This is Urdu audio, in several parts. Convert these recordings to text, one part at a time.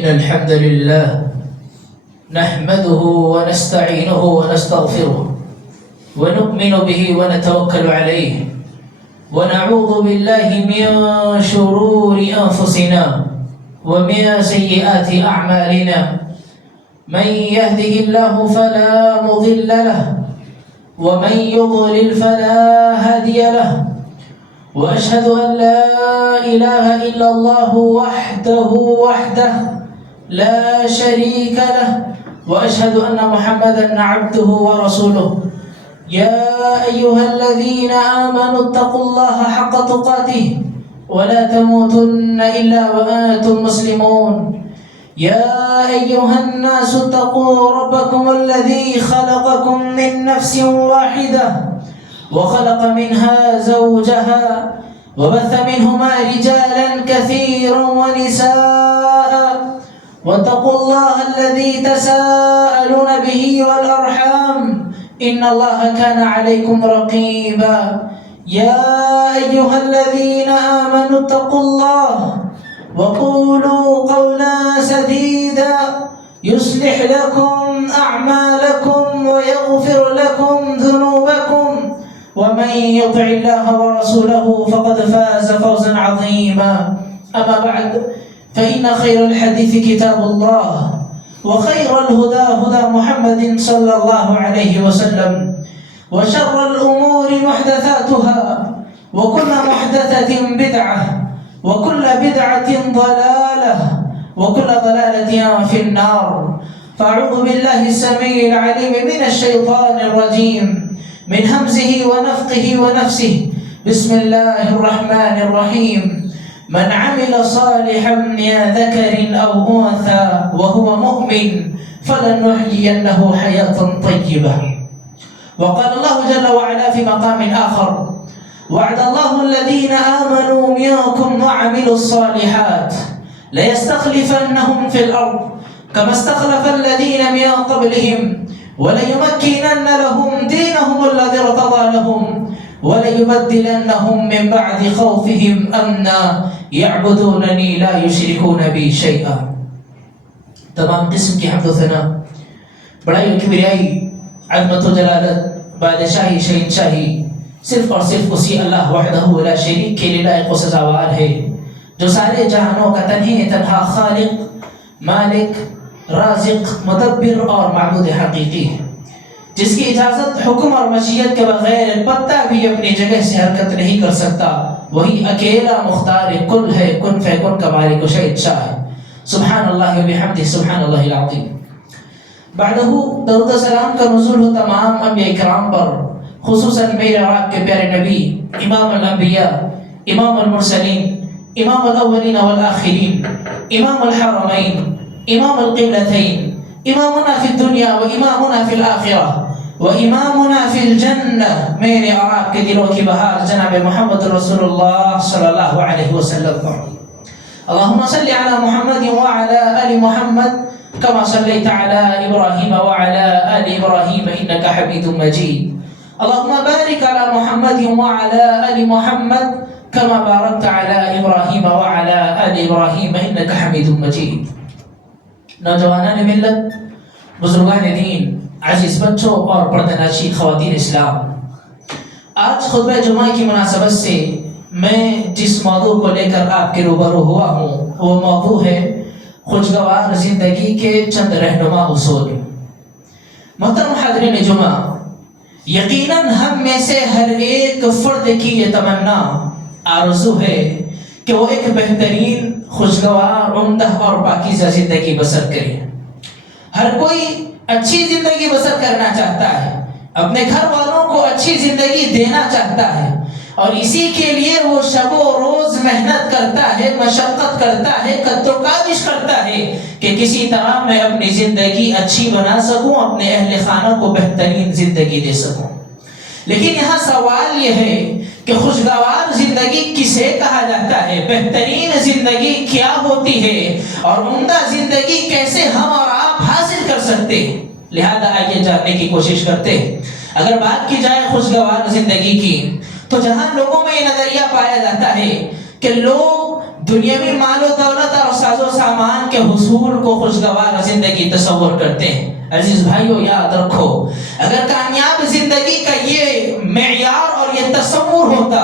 إن الحمد لله نحمده ونستعينه ونستغفره ونؤمن به ونتوكل عليه ونعوذ بالله من شرور أنفسنا ومن سيئات أعمالنا. من يهده الله فلا مضل له ومن يضلل فلا هادي له. وأشهد أن لا إله إلا الله وحده لا شريك له وأشهد أن محمدا عبده ورسوله. يا أيها الذين آمنوا اتقوا الله حق تقاته ولا تموتن إلا وأنتم مسلمون. يا أيها الناس اتقوا ربكم الذي خلقكم من نفس واحدة وخلق منها زوجها وبث منهما رجالا كثيرا ونساء واتقوا الله الذي تساءلون به والأرحام إن الله كان عليكم رقيبا. يا أيها الذين آمنوا اتقوا الله وقولوا قولا سديدا يصلح لكم أعمالكم ويغفر لكم ذنوبكم ومن يطع الله ورسوله فقد فاز فوزا عظيما. أما بعد فإن خير الحديث كتاب الله وخير الهدى هدى محمد صلى الله عليه وسلم وشر الأمور محدثاتها وكل محدثة بدعة وكل بدعة ضلالة وكل ضلالة في النار. فأعوذ بالله السميع العليم من الشيطان الرجيم من همزه ونفخه ونفسه. بسم الله الرحمن الرحيم. من عمل صالحا من ذكر أو أنثى وهو مؤمن فلنحيينه حياة طيبة. وقال الله جل وعلا في مقام آخر: وعد الله الذين آمنوا منكم وعملوا الصالحات ليستخلفنهم في الأرض كما استخلف الذين من قبلهم وليمكنن لهم دينهم الذي ارتضى لهم وليبدلنهم من بعد خوفهم أمنا يعبدونني لا يشركون بي شيئا. تمام قسم کی حمد و ثنا، بڑائی و کبریائی، عظمت و جلالت، بادشاہی، شہنشاہی صرف اور صرف اسی اللہ وحدہ لا شریک کے لیے لائق و سزاوار ہے، جو سارے جہانوں کا تنہا خالق، مالک، رازق، مدبر اور معبود حقیقی ہے، جس کی اجازت، حکم اور مشیت کے بغیر پتہ بھی اپنی جگہ سے حرکت نہیں کر سکتا. وہی اکیلا مختار کل ہے، کن فیکن کا مالک و شہنشاہ ہے. سبحان اللہ و بحمدہ، سبحان اللہ العظیم. بعدہ درود و سلام کا نزول ہو تمام انبیاء کرام پر، خصوصاً میرے اور آپ کے پیارے نبی، امام الانبیاء، امام المرسلین، امام الاولین والآخرین، امام الحرمین، امام القبلتین، امامنا فی الدنیا و امامنا فی الآخرہ و امامنا فی الجنہ، میرے اور آپ کے دلوں کی بہار جناب محمد رسول اللہ صلی اللہ علیہ وسلم. اللہم صلی علی محمد وعلی آل محمد کما صلیت علی ابراہیم وعلی آل ابراہیم انکا حمید مجید. اللہم بارک علی محمد وعلی آل محمد کما بارکت علی ابراہیم وعلی آل ابراہیم انکا حمید مجید. نوجوانان ملت، بزرگان دین، عزیز بچوں اور پردہ خواتین اسلام، آج خطبہ جمعہ کی مناسبت سے میں جس موضوع کو لے کر آپ کے روبرو ہوا ہوں وہ موضوع ہے خوشگوار زندگی کے چند رہنما اصول. محترم حاضرین جمعہ، یقیناً ہم میں سے ہر ایک فرد کی یہ تمنا، آرزو ہے کہ وہ ایک بہترین، خوشگوار، عمدہ اور پاکیزہ زندگی بسر کرے. ہر کوئی اچھی زندگی بسر کرنا چاہتا ہے، اپنے گھر والوں کو اچھی زندگی دینا چاہتا ہے، اور اسی کے لیے وہ شب و روز محنت کرتا ہے، مشقت کرتا ہے، قد و کاوش کرتا ہے کہ کسی طرح میں اپنی زندگی اچھی بنا سکوں، اپنے اہل خانہ کو بہترین زندگی دے سکوں. لیکن یہاں سوال یہ ہے کہ خوشگوار زندگی کسے کہا جاتا ہے، بہترین زندگی کیا ہوتی ہے، اور عمدہ زندگی کیسے ہم اور آپ حاصل کر سکتے ہیں. لہذا آئیے جاننے کی کوشش کرتے ہیں. اگر بات کی جائے خوشگوار زندگی کی تو جہاں لوگوں میں یہ نظریہ پایا جاتا ہے کہ لوگ دنیاوی مال و دولت اور ساز و سامان کے حصول کو خوشگوار زندگی تصور کرتے ہیں۔ عزیز بھائیو یاد رکھو، اگر کامیاب زندگی کا یہ معیار اور یہ تصور ہوتا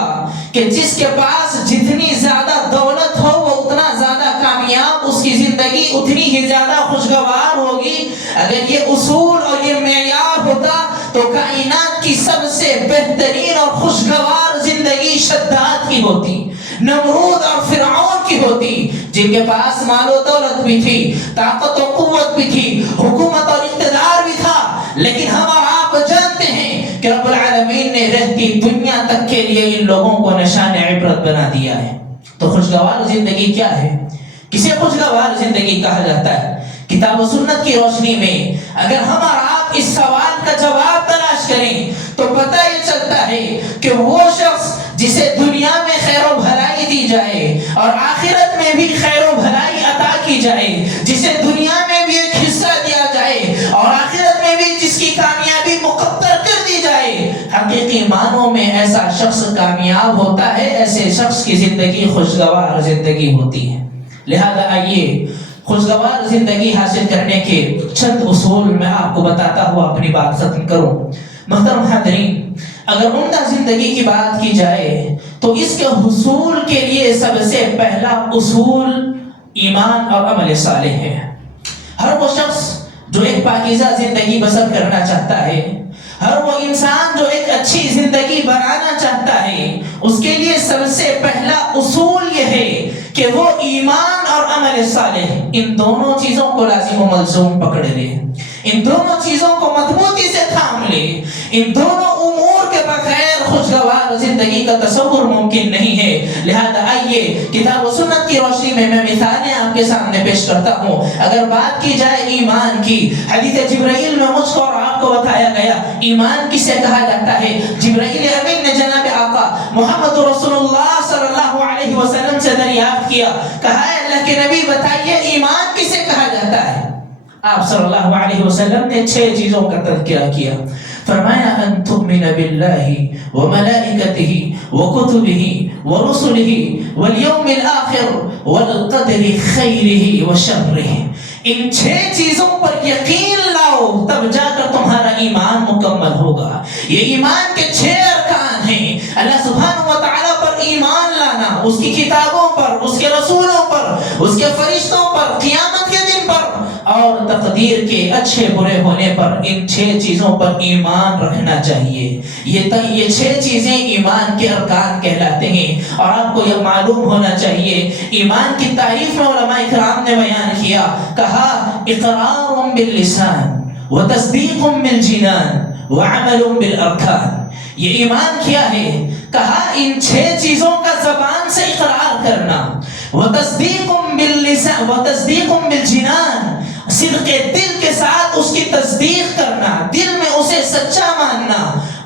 کہ جس کے پاس جتنی زیادہ دولت ہو وہ اتنا زیادہ کامیاب، اس کی زندگی اتنی ہی زیادہ خوشگوار ہوگی، اگر یہ اصول اور یہ معیار ہوتا تو کائنات کی سب سے بہترین اور خوشگوار زندگی شداد کی ہوتی، نمرود اور فرعون کی ہوتی، جن کے پاس مال و دولت بھی تھی، طاقت و قوت بھی تھی، حکومت اور اقتدار بھی تھا، لیکن ہم اور آپ جانتے ہیں کہ رب العالمین نے رہتی دنیا تک کے لیے ان لوگوں کو نشان عبرت بنا دیا ہے۔ تو خوشگوار زندگی کیا ہے؟ کسے خوشگوار زندگی کہا جاتا ہے؟ کتاب و سنت کی روشنی میں اگر ہم اور آپ اس سوال کا جواب تلاش کریں تو پتہ یہ چلتا ہے کہ وہ شخص جسے دنیا میں خیر و بھلائی دی جائے اور آخرت میں بھی خیر و بھلائی عطا کی جائے، جسے دنیا میں بھی ایک حصہ دیا جائے اور آخرت میں بھی جس کی کامیابی مقدر کر دی جائے، حقیقی معنوں میں ایسا شخص کامیاب ہوتا ہے، ایسے شخص کی زندگی خوشگوار زندگی ہوتی ہے۔ لہذا آئیے خوشگوار زندگی حاصل کرنے کے چند اصول میں آپ کو بتاتا ہوا اپنی بات ختم کروں۔ محترم حاضرین، اگر عمدہ زندگی کی بات کی جائے تو اس کے حصول کے لیے سب سے پہلا اصول ایمان اور عمل صالح ہے۔ ہر وہ شخص جو ایک پاکیزہ زندگی بسر کرنا چاہتا ہے، ہر وہ انسان جو ایک اچھی زندگی بنانا چاہتا ہے، اس کے لیے سب سے پہلا اصول یہ ہے کہ وہ ایمان اور عمل صالح ان دونوں چیزوں کو لازم و ملزوم پکڑ لے، ان دونوں چیزوں کو مضبوطی سے تھام لے۔ ان دونوں امور کے بغیر خوشگوار زندگی کا تصور ممکن نہیں ہے۔ لہذا آئیے کتاب و سنت کی روشنی میں مثالیں آپ کے سامنے پیش کرتا ہوں۔ اگر بات کی جائے ایمان کی، حدیث جبرائیل میں مجھ کو اور آپ کو بتایا گیا ایمان کسے کہا جاتا ہے۔ جبرائیل امین نے جناب آقا محمد رسول اللہ صلی اللہ علیہ وسلم سے دریافت کیا، کہا ہے اللہ کے نبی بتائیے ایمان کسے کہا جاتا ہے؟ آپ صلی اللہ علیہ وسلم نے 6 چیزوں کا تذکرہ کیا۔ فرمایا ان تؤمن باللہ وملائکتہ وکتبہ ورسلہ والیوم الآخر والقدر خیرہ وشرہ۔ ان 6 چیزوں پر یقین لاؤ تب جا کر تمہارا ایمان مکمل ہوگا۔ یہ ایمان کے 6 ارکان ہیں۔ اللہ سبحانہ و تعالیٰ پر ایمان لانا، اس کی کتابوں پر، اس کے رسولوں پر، اس کے فرشتوں پر، قیامت کے دن پر اور تقدیر کے اچھے برے ہونے پر، ان 6 چیزوں پر ایمان رکھنا چاہیے۔ یہ 6 چیزیں ایمان کے ارکان کہلاتے ہیں۔ اور آپ کو یہ معلوم ہونا چاہیے ایمان کی تعریف میں علماء اکرام نے بیان کیا، کہا اقرار باللسان وتصدیق بالجنان وعمل بالارکان۔ یہ ایمان کیا ہے؟ کہا ان 6 چیزوں کا زبان سے اقرار کرنا، وتصدیق باللسان وتصدیق بالجنان، صدق دل کے ساتھ اس کی تصدیق کرنا، دل میں اسے سچا ماننا،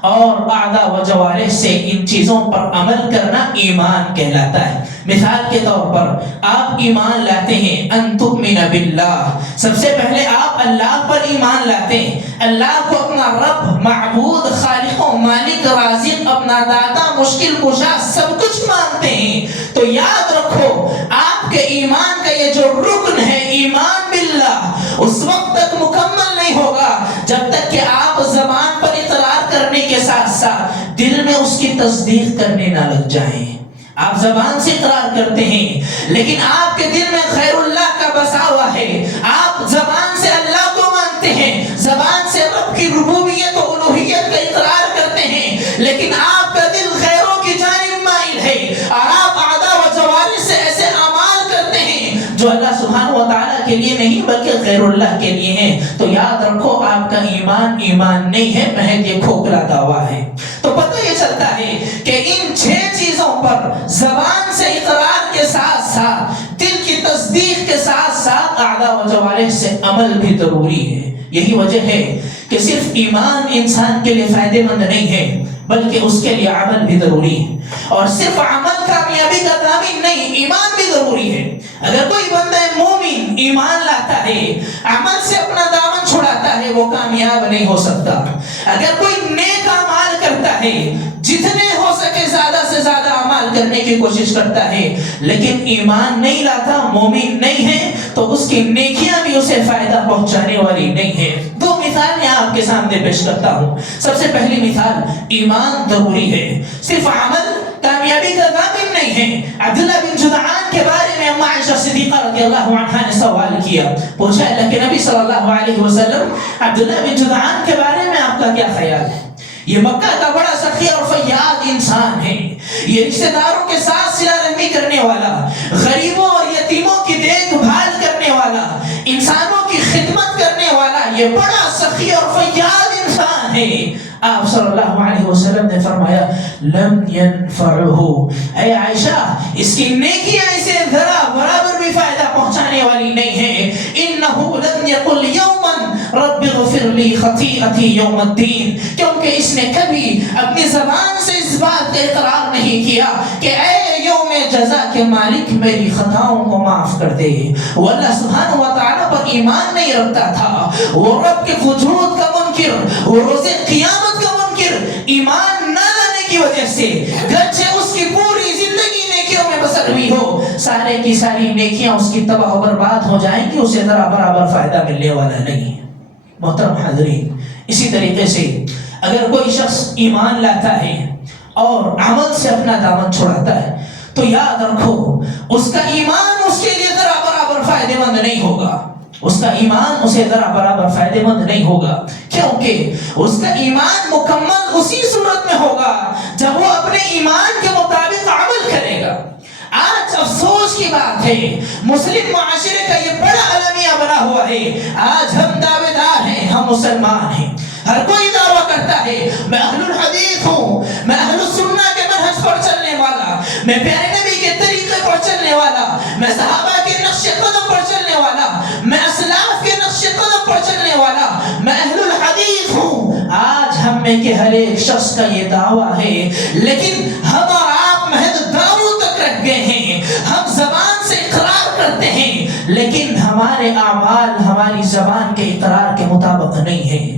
اور اعضاء و جوارح سے ان چیزوں پر عمل کرنا ایمان کہلاتا ہے۔ مثال کے طور پر آپ ایمان لاتے ہیں ان تؤمن باللہ، سب سے پہلے آپ اللہ پر ایمان لاتے ہیں، اللہ کو اپنا رب، معبود، خالق و مالک، رازق، اپنا داتا، مشکل کشا سب کچھ مانتے ہیں۔ تو یاد رکھو آپ کے ایمان کا یہ جو رکن ہے ایمان باللہ، اس وقت تک مکمل نہیں ہوگا جب تک کہ آپ زبان پر اقرار کرنے کے ساتھ ساتھ دل میں اس کی تصدیق کرنے نہ لگ جائیں۔ آپ زبان سے اقرار کرتے ہیں لیکن آپ کے دل میں خیر اللہ کا بسا ہوا ہے، آپ زبان سے اللہ کو مانتے ہیں، زبان سے رب کی ربوبیت و الوہیت کا اقرار کرتے ہیں، لیکن آپ کا دل خیروں کی جانب مائل ہے اور آپ اعضاء و جوارح سے ایسے اعمال کرتے ہیں جو اللہ سبحانہ و تعالیٰ کے لیے نہیں بلکہ غیر اللہ کے لیے ہیں۔ تو یاد رکھو آپ کا ایمان نہیں ہے، محض یہ کھوکھلا دعویٰ ہے۔ تو پتہ یہ چلتا ہے کہ ان 6 چیزوں پر زبان سے اقرار کے ساتھ ساتھ دل کی تصدیق کے ساتھ ساتھ اعضاء و جوارح سے عمل بھی ضروری ہے۔ یہی وجہ ہے کہ صرف ایمان انسان کے لیے فائدہ مند نہیں ہے بلکہ اس کے لیے عمل بھی ضروری ہے، اور صرف عمل کامیابی کا ضامن نہیں، ایمان بھی ضروری ہے۔ اگر کوئی بندہ مومن ایمان لاتا ہے، عمل سے اپنا دامن چھڑاتا ہے، وہ کامیاب نہیں ہو سکتا۔ اگر کوئی نیک اعمال کرتا ہے، جتنے ہو سکے زیادہ سے زیادہ اعمال کرنے کی کوشش کرتا ہے، لیکن ایمان نہیں لاتا، مومن نہیں ہے، تو اس کی نیکیاں بھی اسے فائدہ پہنچانے والی نہیں ہے۔ دو مثال میں آپ کے سامنے پیش کرتا ہوں۔ سب سے پہلی مثال، ایمان ضروری ہے، صرف عمل کامیابی کا ضامن نہیں ہے۔ عبداللہ بن جدعان کے بارے میں اماں عائشہ صدیقہ رضی اللہ عنہا نے سوال کیا، پوچھا اللہ کے نبی صلی اللہ علیہ وسلم، عبداللہ بن جدعان کے بارے میں آپ کا کیا خیال ہے؟ یہ مکہ کا بڑا سخی اور فیاض انسان ہے، یہ رشتہ داروں کے ساتھ صلہ رحمی کرنے والا، غریبوں اور یتیموں کی دیکھ بھال کرنے والا، انسانوں کی خدمت کرنے والا، یہ بڑا سخی اور فیاض انسان ہے۔ آپ صلی اللہ علیہ وسلم نے فرمایا لم ينفعه، اے عائشہ اس کی نیکیاں اسے ذرا برابر بھی فائدہ پہنچانے والی نہیں ہے۔ انه لم يقل يوما رب اغفر لي خطيئتي يوم الدين، کیونکہ اس نے کبھی اپنی زبان سے اس بات کا اقرار نہیں کیا کہ اے یوم جزا کے مالک میری خطاؤں کو معاف کر دے۔ وہ اللہ سبحانہ و تعالیٰ پر ایمان نہیں رکھتا تھا، وہ رب کے وجود کا منکر، وہ روز قیامت کا منکر، ایمان نہ لانے کی وجہ سے گرچہ اس کی پوری زندگی نیکیوں میں بسر ہوئی ہو، سارے کی ساری نیکیاں اس کی تباہ و برباد ہو جائیں گی، اسے ذرا برابر فائدہ ملنے والا نہیں۔ محترم حاضرین، اسی طریقے سے اگر کوئی شخص ایمان لاتا ہے اور عمل سے اپنا دامن چھڑاتا ہے تو یاد رکھو اس کا ایمان اس کے لیے ذرا برابر فائدہ مند نہیں ہوگا، اس کا ایمان اسے ذرا برابر فائدہ مند نہیں ہوگا، کیونکہ اس کا ایمان مکمل اسی صورت میں ہوگا جب وہ اپنے ایمان کے مطابق عمل کرے گا۔ آج افسوس کی بات ہے، مسلم معاشرے کا یہ بڑا المیہ بنا ہوا ہے، آج ہم دعوے دار ہیں، ہم مسلمان ہیں، ہر کوئی دعویٰ کرتا ہے میں اہل الحدیث ہوں، میں اہل السنہ کے منہج پر چلنے والا، میں پیارے نبی کے طریقے پر چلنے والا، میں صحابہ کے نقش قدم پر چلنے والا، میں اسلاف کے نقش قدم پر چلنے والا، میں اہل الحدیث ہوں۔ آج ہم میں کے ہر ایک شخص کا یہ دعویٰ ہے، لیکن ہم اور آپ محض دعووں تک رہ گئے ہیں، ہم زبان سے اقرار کرتے ہیں لیکن ہمارے اعمال ہماری زبان کے اقرار کے مطابق نہیں ہیں،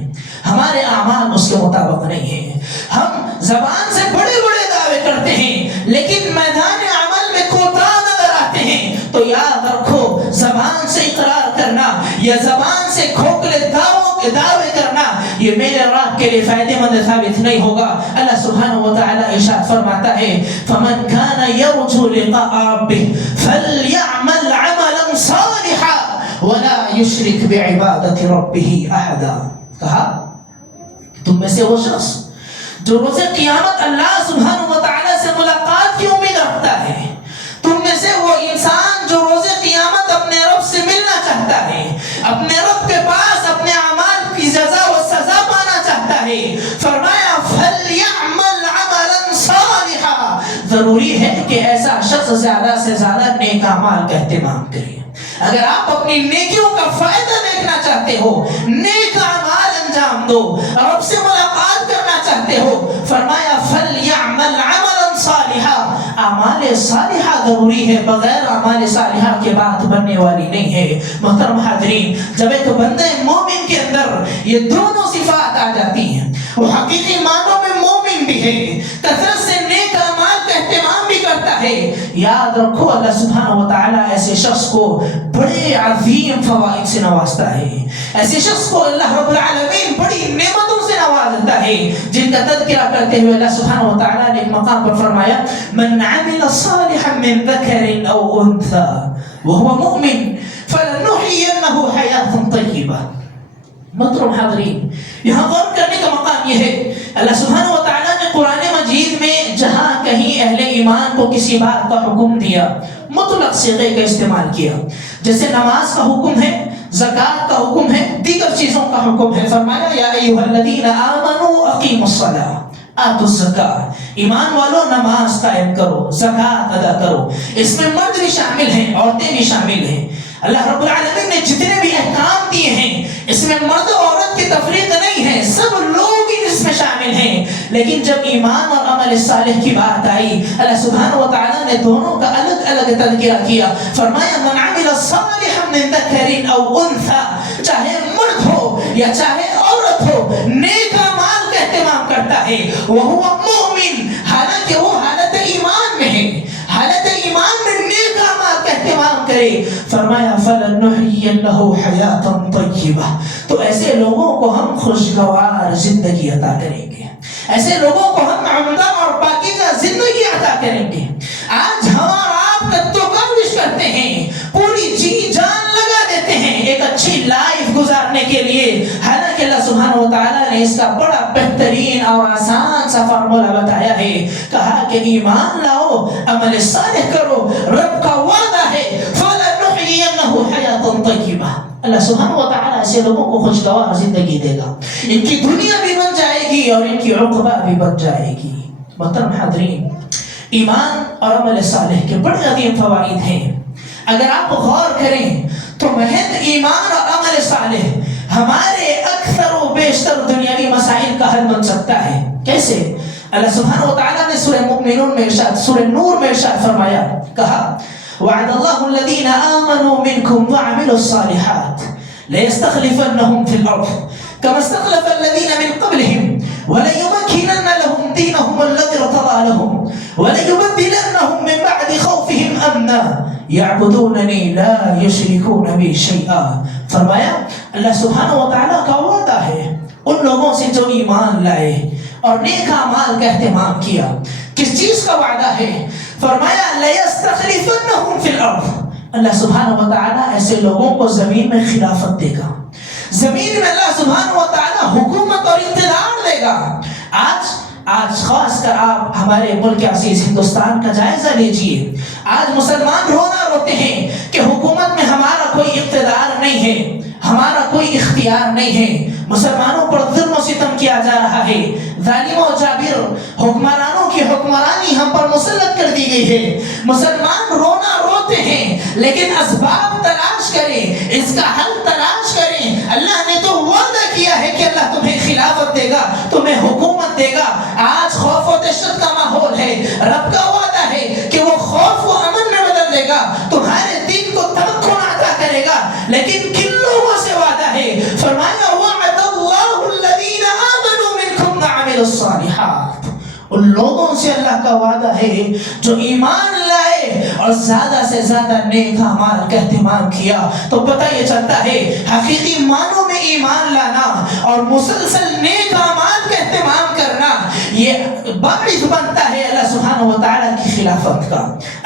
ہمارے اعمال اس کے مطابق نہیں ہیں۔ ہم زبان سے بڑے بڑے دعوے کرتے ہیں لیکن میدان عمل میں کوتاہ نظر آتے ہیں، تو یاد رکھو زبان سے اقرار کرنا یا زبان سے کھوکھلے دعوے کرنا یہ میرے رب کے لیے فائدہ مند ثابت نہیں ہوگا۔ اللہ سبحانہ و تعالی ارشاد فرماتا ہے فمن كان يرجو لقاء ربه فليعمل عملا صالحا ولا يشرك بعبادة ربه احدا۔ کہا تم میں سے وہ شخص جو روز قیامت اللہ سبحانہ و تعالی سے ملاقات کی امید رکھتا ہے، تم میں سے وہ انسان جو روز قیامت اپنے رب سے ملنا چاہتا ہے، اپنے رب کے پاس اپنے اعمال کی جزا و سزا پانا چاہتا ہے، فرمایا فَلْيَعْمَلْ عَمَلًا صَالِحًا، ضروری ہے کہ ایسا شخص زیادہ سے زیادہ نیک اعمال کا اہتمام کرے۔ اگر آپ اپنی نیکیوں کا فائدہ دیکھنا چاہتے ہو، نیک اعمال انجام دو، رب سے ملاقات کرنا چاہتے ہو، فرمایا فَلْيَعْمَلْ عَمَلًا صَالِحًا، اعمال صالحہ ضروری ہے، بغیر اعمال صالحہ کے بات بننے والی نہیں ہے۔ محترم حاضرین، جب ایک بندے مومن کے اندر یہ دونوں صفات آ جاتی ہیں، وہ حقیقی معنوں میں مومن بھی ہے، کثرت سے نیک اعمال کا اہتمام بھی کرتا ہے، یاد رکھو اللہ سبحانہ و تعالیٰ ایسے شخص کو بڑے عظیم فوائد سے نوازتا ہے، ایسے شخص کو اللہ رب العالمین بڑی نعمتوں سے نوازتا ہے، جن کا تذکرہ کرتے ہوئے اللہ سبحانہ و تعالیٰ نے ایک مقام پر فرمایا من عمل صالحا من ذکر او انثى وهو مؤمن فلنحيينه حیاة طیبہ۔ محترم حاضرین، یہاں غور کرنے کا مقام یہ ہے اللہ سبحانہ و تعالیٰ نے قرآن مجید میں جہاں کہیں اہل ایمان کو کسی بات کا حکم دیا مطلق صیغے کا استعمال کیا، جیسے نماز کا حکم ہے، زکوٰۃ کا حکم ہے، دیگر چیزوں کا حکم ہے، فرمایا یا ایھا الذین آمنوا اقیموا الصلاۃ آتوا الزکاۃ، ایمان والو نماز قائم کرو، زکوٰۃ ادا کرو۔ اس میں مرد بھی شامل ہیں، عورتیں بھی شامل ہیں۔ اللہ رب العالمین نے جتنے بھی احکام دیے ہیں اس میں مرد و عورت کی تفریق نہیں ہے، سب لوگ اس میں شامل ہیں، لیکن جب ایمان اور عمل صالح کی بات آئی اللہ سبحانہ و تعالیٰ نے دونوں کا الگ الگ تذکرہ کیا، فرمایا من عمل صالحا من ذکر او انثى، چاہے مرد ہو یا چاہے عورت ہو، نیک اعمال کا اہتمام کرتا ہے، وہو مؤمن، فرمایا فَلَنُحْيِيَنَّهُ حَيَاةً طَيِّبَةً، تو ایسے لوگوں کو ہم خوشگوار زندگی عطا کریں گے، ایسے لوگوں کو ہم عمدہ اور پاکیزہ زندگی عطا کریں گے۔ آج ہمارا آپ تو کوشش کرتے ہیں، پوری جی جان لگا دیتے ہیں ایک اچھی لائف گزارنے کے لیے، حالانکہ اللہ سبحانہ و تعالیٰ نے اس کا بڑا بہترین اور آسان سا فارمولا بتایا ہے، کہا کہ ایمان لاؤ، عمل صالح کرو، رب کا وعدہ ہے فَلَنُحْيِيَنَّهُ حَيَاةً طَيِّبَةً۔ اللہ سبحانہ و تعالیٰ ایسے لوگوں کو خوشگوار زندگی دے گا، ان کی دنیا بھی بن جائے گی اور ان کی عقبہ بھی بن جائے گی۔ محترم حاضرین، ایمان اور عمل صالح کے بڑے عظیم فوائد ہیں۔ اگر آپ غور کریں تو محض ایمان اور عمل صالح ہمارے اکثر و بیشتر دنیاوی مسائل کا حل بن سکتا ہے۔ کیسے؟ اللہ سبحانہ و تعالیٰ نے سورہ مؤمنون میں ارشاد، سورہ نور میں ارشاد فرمایا، کہا وعد اللہ الذین آمنوا منکم وعملوا الصالحات ليستخلفنهم في الأرض كما استخلف الذين من قبلهم وليمكنن لهم دينهم الذي ارتضى لهم وليبدلنهم من بعد خوفهم أمنا يعبدونني لا يشركون بي شيئا۔ فرمایا اللہ سبحانہ و تعالیٰ کا وعدہ ہے ان لوگوں سے جو ایمان لائے اور نیک اعمال کا اہتمام کیا۔ کس چیز کا وعدہ ہے؟ فرمایا لَيَسْتَخْلِفَنَّهُمْ فِي الْأَرْضِ، اللہ سبحانہ و تعالیٰ ایسے لوگوں کو زمین میں خلافت دے گا، زمین میں اللہ سبحانہ و تعالیٰ حکومت اور اقتدار دے گا۔ آج خاص کر آپ ہمارے ملک عزیز ہندوستان کا جائزہ لیجئے، آج مسلمان رونا روتے ہیں کہ حکومت میں ہمارا کوئی اقتدار نہیں ہے، ہمارا کوئی اختیار نہیں ہے، مسلمانوں پر ظلم و ستم کیا جا رہا ہے، ظالم و جابر حکمرانوں کی حکمرانی ہم پر مسلط کر دی گئی ہے۔ مسلمان رونا روتے ہیں، لیکن اسباب تلاش کریں، اس کا حل تلاش کریں۔ اللہ نے تو وعدہ کیا ہے کہ اللہ تمہیں خلافت دے گا، تمہیں حکومت دے گا۔ آج خوف و دہشت کا ماحول ہے، رب کا وعدہ ہے کہ وہ خوف و امن میں بدل دے گا، تمہارے دین کو تمکن عطا کرے گا۔ لیکن کن لوگوں سے وعدہ ہے؟ فرمایا وعد اللہ الذین آمنوا منکم وعملوا الصالحات، ان لوگوں سے اللہ کا وعدہ ہے جو ایمان لائے اور زیادہ سے زیادہ نیک اعمال کا اہتمام کیا۔ تو پتہ یہ چلتا ہے حقیقی معنوں میں ایمان لانا اور مسلسل نیک اعمال کا اہتمام کرنا یہ باعث بنتا ہے اللہ سبحانہ و تعالیٰ کی خلافت کا۔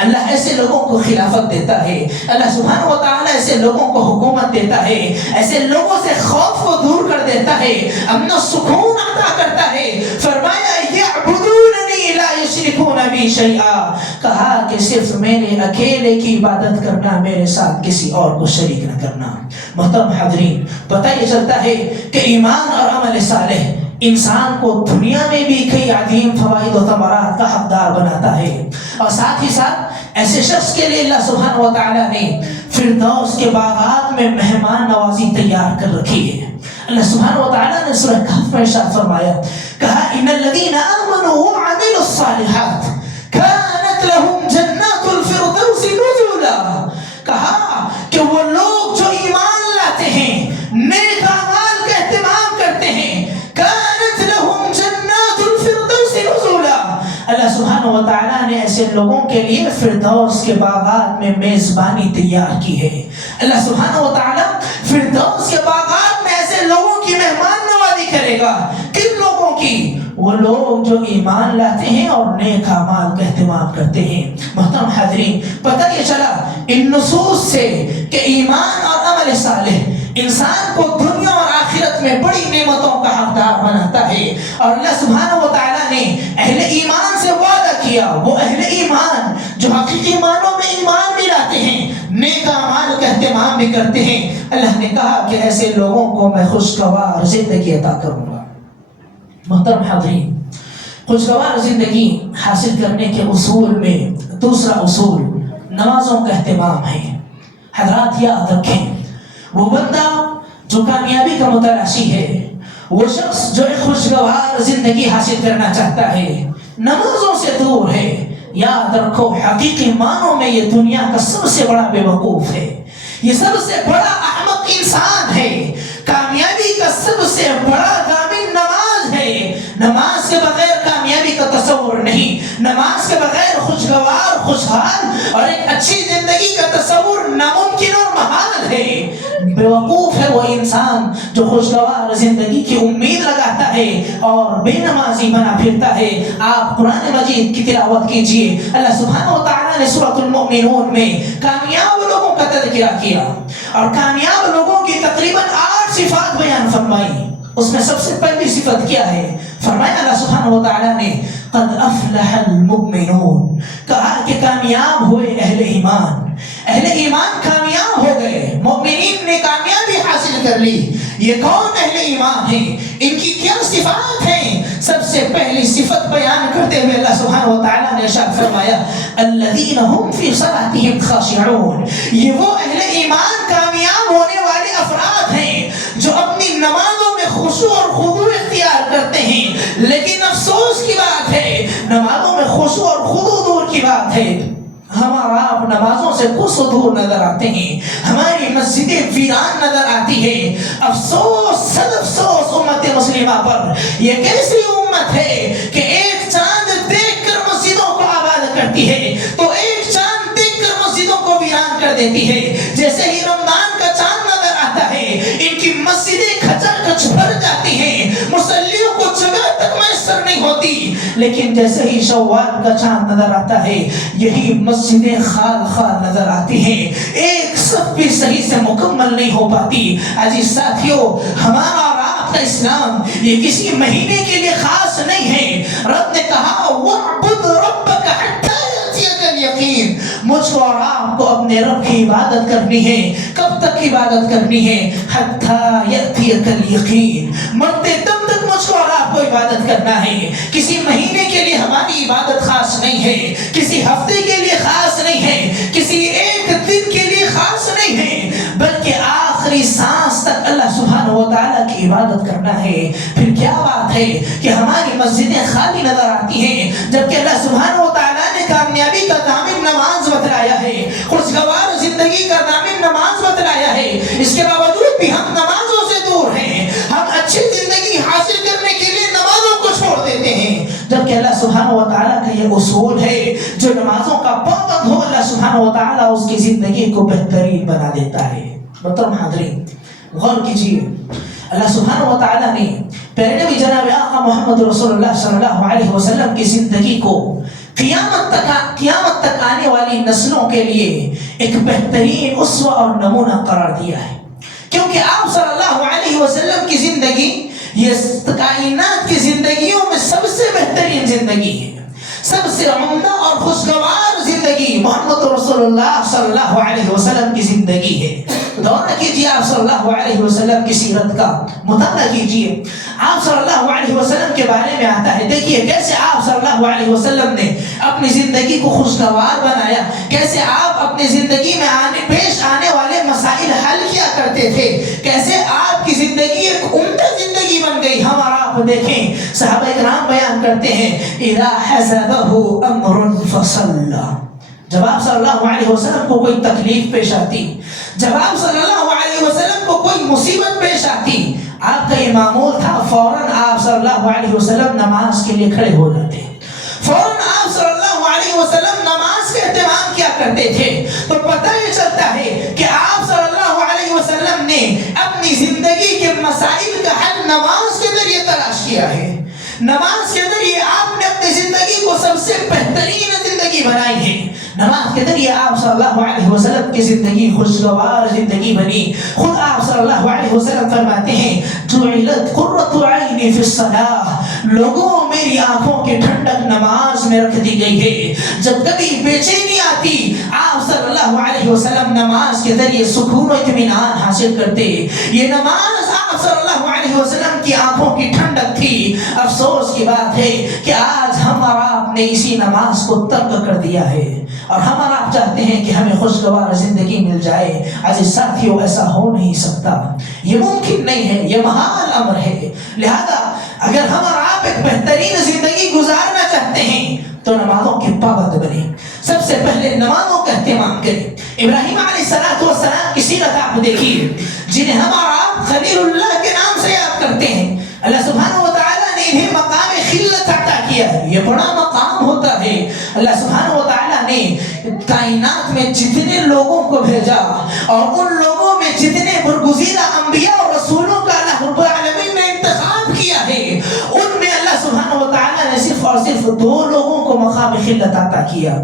اللہ ایسے لوگوں کو خلافت دیتا ہے، اللہ سبحانہ و تعالیٰ ایسے لوگوں کو حکومت دیتا ہے، ایسے لوگوں سے خوف کو دور کر دیتا ہے، امن و سکون عطا کرتا ہے۔ فرمایا یعبدوننی لا یشرکون بی شیئا، کہا کہ صرف میرے اکیلے کی عبادت کرنا، میرے ساتھ کسی اور کو شریک نہ کرنا۔ محترم حاضرین، پتہ یہ چلتا ہے کہ ایمان اور عمل صالح انسان کو دنیا میں بھی کئی عظیم فوائد و ثمرات کا حقدار بناتا ہے، اور ساتھ ہی ساتھ ایسے شخص کے لیے اللہ سبحانہ و تعالیٰ نے فردوس کے باغات میں مہمان نوازی تیار کر رکھی ہے۔ اللہ سبحانہ و تعالیٰ نے سورہ کہف میں ارشاد فرمایا، کہا ان الذین آمنوا وعملوا الصالحات كانت لهم جنات الفردوس نزلا، کہا کہ وہ لوگ جو ایمان لاتے ہیں، نیک اعمال کا اہتمام کرتے ہیں، كانت لهم جنات الفردوس نزلا، اللہ سبحانہ و تعالیٰ نے ایسے لوگوں کے لیے فردوس کے باغات میں میزبانی تیار کی ہے۔ اللہ سبحانہ و تعالیٰ فردوس کے باغات میں ایسے لوگوں کی مہمان نوازی کرے گا۔ کن لوگوں کی؟ وہ لوگ جو ایمان لاتے ہیں اور نیک اعمال کا اہتمام کرتے ہیں۔ محترم حاضرین، پتہ یہ چلا ان نصوص سے کہ ایمان اور عمل صالح انسان کو دنیا اور آخرت میں بڑی نعمتوں کا حقدار بناتا ہے، اور اللہ سبحانہ و تعالیٰ نے اہل ایمان سے وعدہ کیا، وہ اہل ایمان جو حقیقی معنوں میں ایمان بھی لاتے ہیں، نیک اعمال کا اہتمام بھی کرتے ہیں، اللہ نے کہا کہ ایسے لوگوں کو میں خوشگوار زندگی عطا کروں گا۔ محترم حاضرین، خوشگوار زندگی حاصل کرنے کے اصول میں دوسرا اصول نمازوں کا اہتمام ہے۔ حضرات یاد رکھیں، وہ بندہ جو کامیابی کا متلاشی ہے، وہ شخص جو ایک خوشگوار زندگی حاصل کرنا چاہتا ہے، نمازوں سے دور ہے، یاد رکھو حقیقی معنوں میں یہ دنیا کا سب سے بڑا بے وقوف ہے، یہ سب سے بڑا احمق انسان ہے۔ کامیابی کا سب سے بڑا ضامن نماز ہے، نماز کے بغیر کامیابی کا تصور نہیں. نماز کے بغیر خوشگوار، خوشحال اور ایک اچھی زندگی کا تصور ناممکن اور محال ہے. بیوقوف ہے وہ انسان جو خوشگوار زندگی کی امید لگاتا ہے اور بے نمازی بنا پھرتا ہے. آپ قرآن مجید کی تلاوت کیجئے. اللہ سبحانہ و تعالیٰ نے سورۃ المؤمنون میں کامیاب لوگوں کا تذکرہ کیا اور کامیاب لوگوں کی تقریباً 8 صفات بیان فرمائی. اس میں سب سے پہلی صفت کیا ہے؟ فرمایا اللہ سبحانہ و تعالیٰ نے قد افلح المؤمنون، کہا کہ کامیاب ہوئے اہل ایمان. اہل ایمان کامیاب ہو گئے، مومنین نے کامیابی حاصل کر لی. یہ کون اہل ایمان ہیں؟ ان کی کیا صفات ہیں؟ سب سے پہلی صفت بیان کرتے ہوئے اللہ سبحانہ و تعالیٰ نے ارشاد فرمایا الذین هم فی صلاتهم خاشعون. یہ وہ اہل ایمان کامیاب ہونے والے افراد ہیں جو اپنی نمازوں میں خشوع اور خضوع اختیار کرتے ہیں. لیکن افسوس کی بات ہے، نمازوں میں خشوع اور خضوع دور کی بات ہے. ہمارا آپ نمازوں سے کس دور نظر آتے ہیں، ہماری مسجدیں ویران نظر آتی ہے. افسوس، صد افسوس امت مسلمہ پر. یہ کیسی امت ہے کہ ایک چاند دیکھ کر مسجدوں کو آباد کرتی ہے تو ایک چاند دیکھ کر مسجدوں کو ویران کر دیتی ہے. جیسے ہی رمضان کا چاند نظر آتا ہے ان کی مسجدیں کھچا کھچ بھر جاتی ہیں، مصلیوں کو جگہ تک میسر نہیں ہوتی. لیکن جیسے ہی شوال کا چاند نظر آتا ہے یہی مسجدیں خال خال نظر آتی ہیں، ایک صف بھی صحیح سے مکمل نہیں ہو پاتی. عزیز ساتھیوں، ہمارا اور آپ کا اسلام یہ کسی مہینے کے لیے خاص نہیں ہے. رب نے کہا وَعْبُدْ رَبَّكَ حَتَّى يَأْتِيَكَ الْيَقِينُ. مجھ کو اور آپ کو اپنے رب کی عبادت کرنی ہے. کب تک عبادت کرنی ہے؟ حَتَّى يَأْتِيَكَ الْيَقِينُ. مرتے دم تک مجھ کو اور آپ کو عبادت کرنا ہے. کسی مہینے کے لیے ہماری عبادت خاص نہیں ہے، کسی ہفتے کے لیے خاص نہیں ہے، کسی ایک دن کے لیے خاص نہیں ہے، بلکہ آخری سانس تک اللہ سبحانہ و تعالیٰ کی عبادت کرنا ہے. پھر کیا بات ہے کہ ہماری مسجدیں خالی نظر آتی ہیں جبکہ اللہ سبحانہ و تعالیٰ نے کامیابی کا ضامن نماز بتلایا ہے، خوشگوار زندگی کا ضامن نماز بتلایا ہے. اس کے باوجود بھی ہم نمازوں سے دور ہیں. ہم اچھی زندگی حاصل کرنے کے لیے نمازوں کو چھوڑ دیتے ہیں، جبکہ اللہ سبحانہ و تعالیٰ کا یہ اصول ہے جو نمازوں کا پابند ہو اللہ سبحانہ و تعالیٰ اس کی زندگی کو بہترین بنا دیتا ہے. محترم حاضرین، غور کیجیے، اللہ سبحانہ و تعالیٰ نے پیارے نبی جناب آقا محمد رسول اللہ صلی اللہ علیہ وسلم کی زندگی کو قیامت تک آنے والی نسلوں کے لیے ایک بہترین اسوہ اور نمونہ قرار دیا ہے. کیونکہ آپ صلی اللہ علیہ وسلم کی زندگی یہ کائنات کی زندگیوں میں سب سے بہترین زندگی ہے، سب سے عمدہ اور خوشگوار زندگی محمد رسول اللہ صلی اللہ علیہ وسلم کی زندگی ہے. دورہ کیجیے آپ صلی اللہ علیہ وسلم کی سیرت کا، مطالعہ کیجیے. آپ صلی اللہ علیہ وسلم کے بارے میں آتا ہے، دیکھیے کیسے آپ صلی اللہ علیہ وسلم نے اپنی زندگی کو خوشگوار بنایا، کیسے آپ اپنی زندگی میں پیش آنے والے مسائل حل کیا کرتے تھے، کیسے آپ کی زندگی ایک عمدہ زندگی بن گئی. ہم اور آپ دیکھیں صحابہ کرام بیان کرتے ہیں اذا حزبه امر فصلى. جب آپ صلی اللہ علیہ وسلم کو کوئی تکلیف پیش آتی، جب آپ صلی اللہ علیہ وسلم کو کوئی مصیبت پیش آتی، آپ کا یہ معمول تھا فوراً آپ صلی اللہ علیہ وسلم نماز کے لیے کھڑے ہو جاتے، فوراً آپ صلی اللہ علیہ وسلم نماز کا اہتمام کیا کرتے تھے. تو پتہ یہ چلتا ہے کہ آپ صلی اللہ علیہ وسلم نے اپنی زندگی کے مسائل کا حل نماز کے ذریعے تلاش کیا ہے. نماز کے ذریعے آپ نے اپنی زندگی کو سب سے بہترین زندگی بنائی ہے. نماز کے ذریعے آپ صلی اللہ علیہ وسلم کی زندگی خوشگوار زندگی بنی. خود آپ صلی اللہ علیہ وسلم فرماتے ہیں جعلت قرۃ عینی فی الصلاۃ، لوگوں میری آنکھوں کی ٹھنڈک نماز میں رکھ دی گئی ہے. جب کبھی بے چینی آتی آپ صلی اللہ علیہ وسلم نماز کے ذریعے سکون و اطمینان حاصل کرتے. یہ نماز آپ صلی اللہ علیہ وسلم کی آنکھوں کی ٹھنڈک تھی. افسوس کی بات ہے کہ آج ہم اور آپ نے اسی نماز کو ترک کر دیا ہے اور ہم اور آپ چاہتے ہیں کہ ہمیں خوشگوار زندگی مل جائے. عزیز ساتھیوں، ایسا ہو نہیں سکتا، یہ ممکن نہیں ہے، یہ محال امر ہے. لہذا اگر ہم اور آپ ایک بہترین زندگی گزارنا چاہتے ہیں تو نمازوں کے پابند بنیں. سب سے پہلے نمازوں کا اہتمام کریں. ابراہیم علیہ السلام کی سیرت آپ دیکھیے، جنہیں ہم اور آپ خلیل اللہ کے نام سے یاد کرتے ہیں. اللہ سبحانہ و تعالیٰ نے انہیں مقام خلت عطا کیا ہے. یہ بڑا مقام ہوتا ہے. اللہ سبحانہ و تعالیٰ نے کائنات میں جتنے لوگوں کو بھیجا اور ان لوگوں میں جتنے برگزیدہ انبیاء اور رسولوں کا اللہ رب العالمین نے انتخاب کیا ہے، ان میں اللہ سبحانہ و تعالیٰ نے صرف اور صرف 2 لوگوں کو مقام خلت عطا کیا.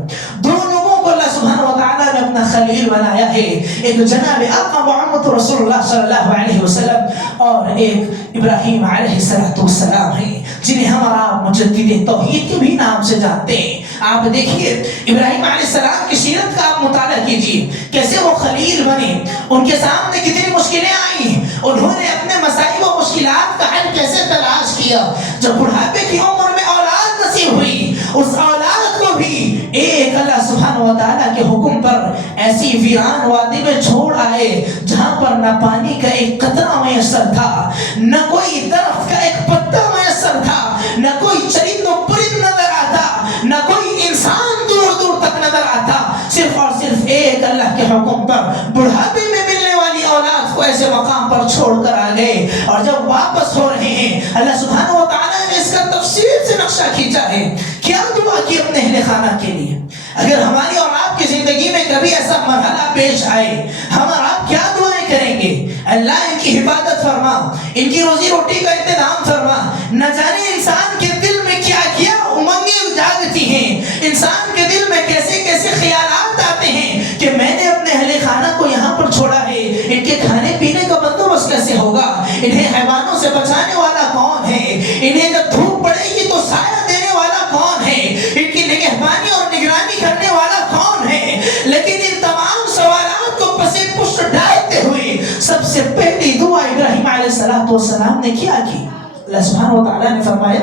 2 لوگوں کو اللہ سبحانہ و تعالیٰ نے اپنا خلیل بنایا ہے. ایک جناب آقا محمد رسول اللہ صلی اللہ علیہ وسلم اور ایک ابراہیم علیہ السلام ہیں، جنہیں ہمارا مجدد توحید کے بھی نام سے جانتے ہیں. آپ دیکھیے ابراہیم علیہ السلام کی سیرت کا آپ مطالعہ کیجیے، کیسے وہ خلیل بنے، ان کے سامنے کتنی مشکلیں آئیں، انہوں نے اپنے مسائل و مشکلات کا حل کیسے تلاش کیا. جب بڑھاپے کی عمر میں اولاد نصیب ہوئی، اس اولاد کو بھی ایک اللہ سبحانہ و تعالیٰ کے حکم پر ایسی ویران وادی میں چھوڑ آئے جہاں پر نہ پانی کا ایک قطرہ میسر تھا، نہ کوئی درخت کا ایک پتا میسر تھا، نہ کوئی چرند و پرند نظر آتا، نہ کوئی انسان دور دور تک نظر آتا. صرف اور صرف ایک اللہ کے حکم پر بڑھاپے میں ملنے والی اولاد کو ایسے مقام پر چھوڑ کر آ گئے. اور جب واپس ہو رہے ہیں، اللہ سبحانہ و تعالیٰ نے اس کا تفصیل سے نقشہ کھینچا ہے. کیا دعا کی اپنے اہل خانہ کے لیے؟ اگر ہماری اور آپ کی زندگی میں کبھی ایسا مرحلہ پیش آئے، ہم اور آپ کیا دعائیں کریں گے؟ اللہ ان کی حفاظت فرما، ان کی روزی روٹی کا انتظام فرما. نہ جانے انسان کے دل میں کیا کیا امنگیں جاگتی ہیں، انسان کے دل میں کیسے کیسے خیالات آتے ہیں کہ میں نے اپنے اہل خانہ کو یہاں پر چھوڑا ہے، ان کے کھانے پینے کا بندوبست کیسے ہوگا، انہیں حیوانوں سے بچانے والا کون ہے، انہیں جب دھوپ پڑے گی تو سایہ دینے والا کون ہے، ان کی نگہبانی اور نگرانی کرنے والا کون ہے. لیکن ان تمام سوالات کو پسے پشت ڈالتے ہوئے سب سے پہلی دعا ابراہیم علیہ السلام نے کیا کی؟ اللہ سبحانہ و تعالیٰ نے فرمایا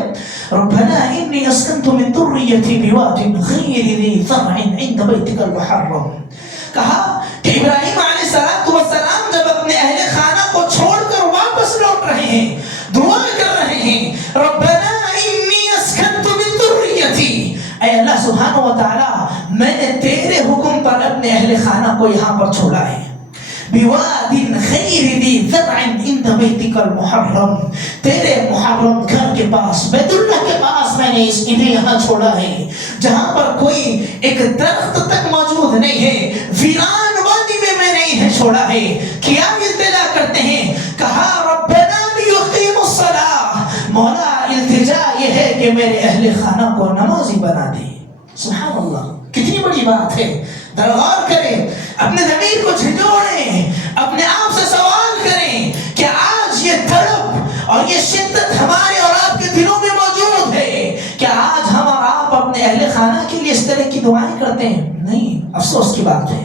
ربنا انی اسکنت من ذریتی بواد غیر ذی زرع عند بیتک المحرم. کہا کہ ابراہیم علیہ السلام جب اپنے اہل خانہ کو چھوڑ کر واپس لوٹ رہے ہیں، دعا کر رہے ہیں ربنا انی اسکنت من ذریتی، اے اللہ سبحانہ و تعالیٰ میں نے تیرے حکم پر اپنے اہل خانہ کو یہاں پر چھوڑا ہے. بواد غیر ذی زرع عند بیتک المحرم، تیرے محرم گھر کے پاس، بیت اللہ کے پاس میں نے انہیں یہاں چھوڑا ہے جہاں پر کوئی ایک درخت تک موجود نہیں ہے، ویران وادی میں نے انہیں چھوڑا ہے. کیا التجا کرتے ہیں؟ کہا ربنا لیقیموا الصلاۃ، مولا التجا یہ ہے کہ میرے اہل خانہ کو نمازی بنا دے. سبحان اللہ، کتنی بڑی بات ہے. درغور کریں، اپنے ضمیر کو جھنجھوڑیں، اپنے آپ سے سوال کریں کہ آج یہ تڑپ اور یہ شدت ہمارے اور آپ کے دلوں میں موجود ہے. کیا آج ہم اور آپ اپنے اہل خانہ کے لیے اس طرح کی دعائیں کرتے ہیں؟ نہیں. افسوس کی بات ہے،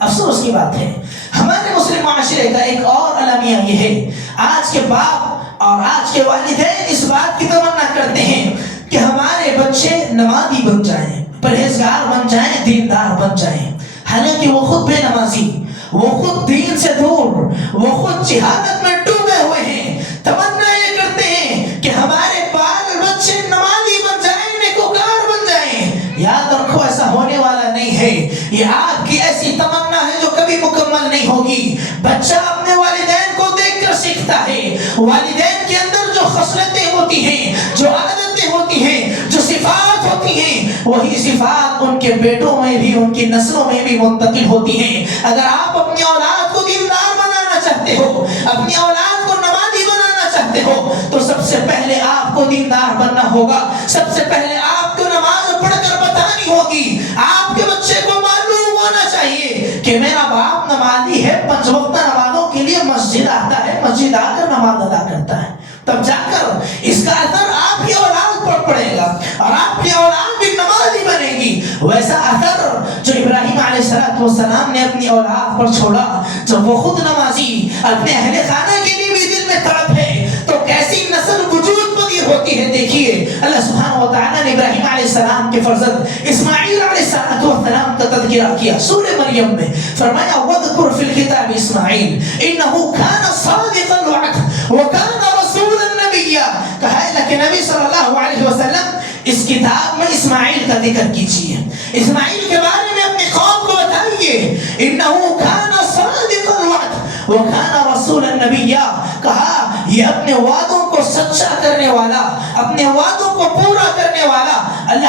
افسوس کی بات ہے. ہمارے مسلم معاشرے کا ایک اور المیہ یہ ہے، آج کے باپ اور آج کے والدین اس بات کی تمنا کرتے ہیں کہ ہمارے بچے نمازی بن جائیں، پرہیزگار بن جائیں، دیندار بن جائیں. حالانکہ وہ خود بے نمازی، وہ خود دین سے دور، وہ خود جہالت میں ڈوبے ہوئے ہیں. تمنا یہ کرتے ہیں کہ ہمارے بال بچے نمازی بن جائیں، نیکوکار بن جائیں. یاد رکھو ایسا ہونے والا نہیں ہے. یہ آپ کی ایسی تمنا ہے جو کبھی مکمل نہیں ہوگی. بچہ اپنے والدین کو دیکھ کر سیکھتا ہے. والدین کے اندر جو خصلتیں ہوتی ہیں، جو عادتیں ہوتی ہیں، جو صفات ہوتی ہیں، وہی صفات ان کے بیٹوں میں بھی، ان کی نسلوں میں بھی منتقل ہوتی ہیں. اگر آپ اپنی اولاد کو دیندار بنانا چاہتے ہو، اپنی اولاد کو نمازی بنانا چاہتے ہو، تو سب سے پہلے آپ کو دیندار بننا ہوگا. سب سے پہلے آپ کو نماز پڑھ کر بتانی ہوگی. آپ کے بچے کو معلوم ہونا چاہیے کہ میرا باپ نمازی ہے، 5 وقت نمازوں کے لیے مسجد آتا ہے، مسجد آ کر نماز ادا کرتا ہے. تب جا کر اس کا اثر آپ کی اولاد پر پڑے گا اور آپ کی اولاد بھی نمازی بنے گی. ویسا اثر جو ابراہیم علیہ السلام نے اپنی اولاد پر چھوڑا، جب وہ خود نمازی، اپنے اہل خانہ کے لیے بھی دل میں تڑپ ہے، تو کیسی نسل وجود پذیر ہوتی ہے. دیکھیے اللہ سبحانہ و تعالیٰ نے ابراہیم علیہ السلام کے فرزند اسماعیل علیہ السلام کا تذکرہ کیا سورہ مریم میں. فرمایا وَاذْكُرْ فِي الْكِتَابِ اسماعیل إِنَّهُ كَانَ صَادِقَ الْوَعْدِ وَكَانَ رَسُولًا نَبِيًّا. کہا ہے کہ نبی صلی اللہ علیہ وسلم اس کتاب میں اسماعیل کا ذکر کیجیے، اسماعیل کے بارے میں اپنی قوم کو بتائیے. إِنَّهُ كَانَ صَادِقَ الْوَعْدِ وَكَانَ رَسُولًا نَبِيًّا. کہا یہ اپنے وعدوں کو سچا کرنے والا، اپنے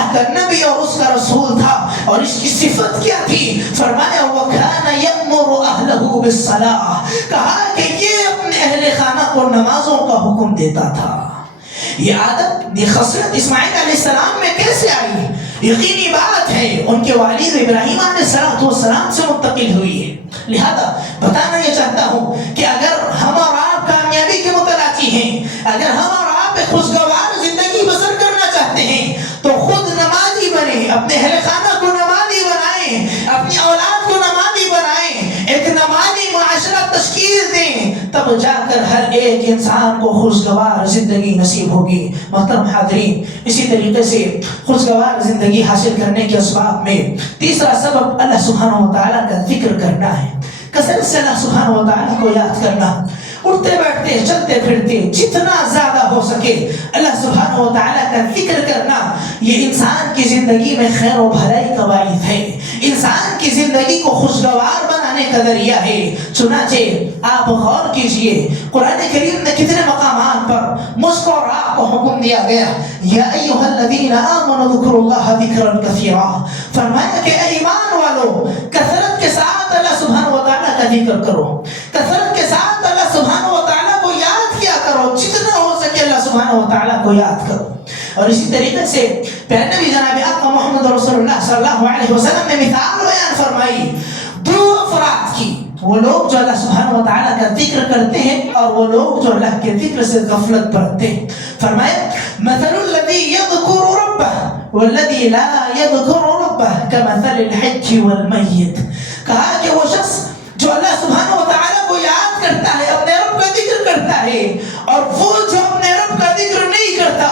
اللہ کا نبی اور اس کا رسول تھا. اور اس کی صفت کیا تھی؟ فرمایا وَكَانَ يَأْمُرُ أَهْلَهُ بِالصَّلَاةِ، کہا کہ یہ اپنے اہل خانہ کو نمازوں کا حکم دیتا تھا. یہ عادت، یہ خصلت اسماعیل علیہ السلام میں کیسے آئی؟ یقینی بات ہے ان کے والد ابراہیم علیہ السلام سے منتقل ہوئی ہے. لہذا بتانا یہ چاہتا ہوں کہ اگر ہم اور آپ کامیابی کے متلاقی ہیں، اگر ہم اور آپ ایک خوشگوار زندگی بسر کرنا چاہتے ہیں، تو خود نمازی بنیں، اپنے اہل خانہ کو نمازی بنائیں، اپنی اولاد کو نمازی بنائیں، ایک نمازی معاشرہ تشکیل دیں، تب جا کر ہر ایک انسان کو خوشگوار زندگی نصیب ہوگی. محترم حاضرین، اسی طریقے سے خوشگوار زندگی حاصل کرنے کے اسباب میں تیسرا سبب اللہ سبحانہ و تعالیٰ کا ذکر کرنا ہے. کثرت سے اللہ سبحانہ و تعالیٰ کو یاد کرنا، اٹھتے بیٹھتے چلتے پھرتے جتنا زیادہ ہو سکے اللہ سبحانہ و تعالیٰ کا ذکر کرنا، یہ انسان کی زندگی میں خیر و بھلائی کا باعث ہے، انسان کی زندگی کو خوشگوار بنانے کا ذریعہ ہے. چنانچہ آپ غور کیجئے قرآن کریم نے کتنے مقامات پر مجھ کو اور آپ کو حکم دیا گیا، یا ایھا الذین آمنوا اذکروا اللہ ذکرا کثیرا. فرمایا کہ اے ایمان والو، کثرت کے ساتھ اللہ سبحانہ و تعالیٰ کا ذکر کرو، کثرت کے ساتھ اللہ سبحانہ و تعالیٰ کو یاد کیا کرو، جتنا ہو سکے اللہ سبحانہ و تعالیٰ کو یاد کرو. اور اسی طریقے سے پیارے نبی جناب آقا محمد رسول اللہ صلی اللہ علیہ وسلم نے مثال بیان فرمائی دو افراد کی، وہ لوگ جو اللہ سبحانہ و تعالیٰ کا ذکر کرتے ہیں اور وہ لوگ جو اللہ کے ذکر سے غفلت برتتے ہیں. فرمایا مثل الذی یذکر ربہ والذی لا یذکر ربہ کمثل الحج والمیت. کہا کہ وہ شخص جو اللہ سبحانہ و تعالیٰ کو یاد کرتا ہے، اپنے رب کا ذکر کرتا ہے، اور وہ جو اپنے رب کا ذکر نہیں کرتا،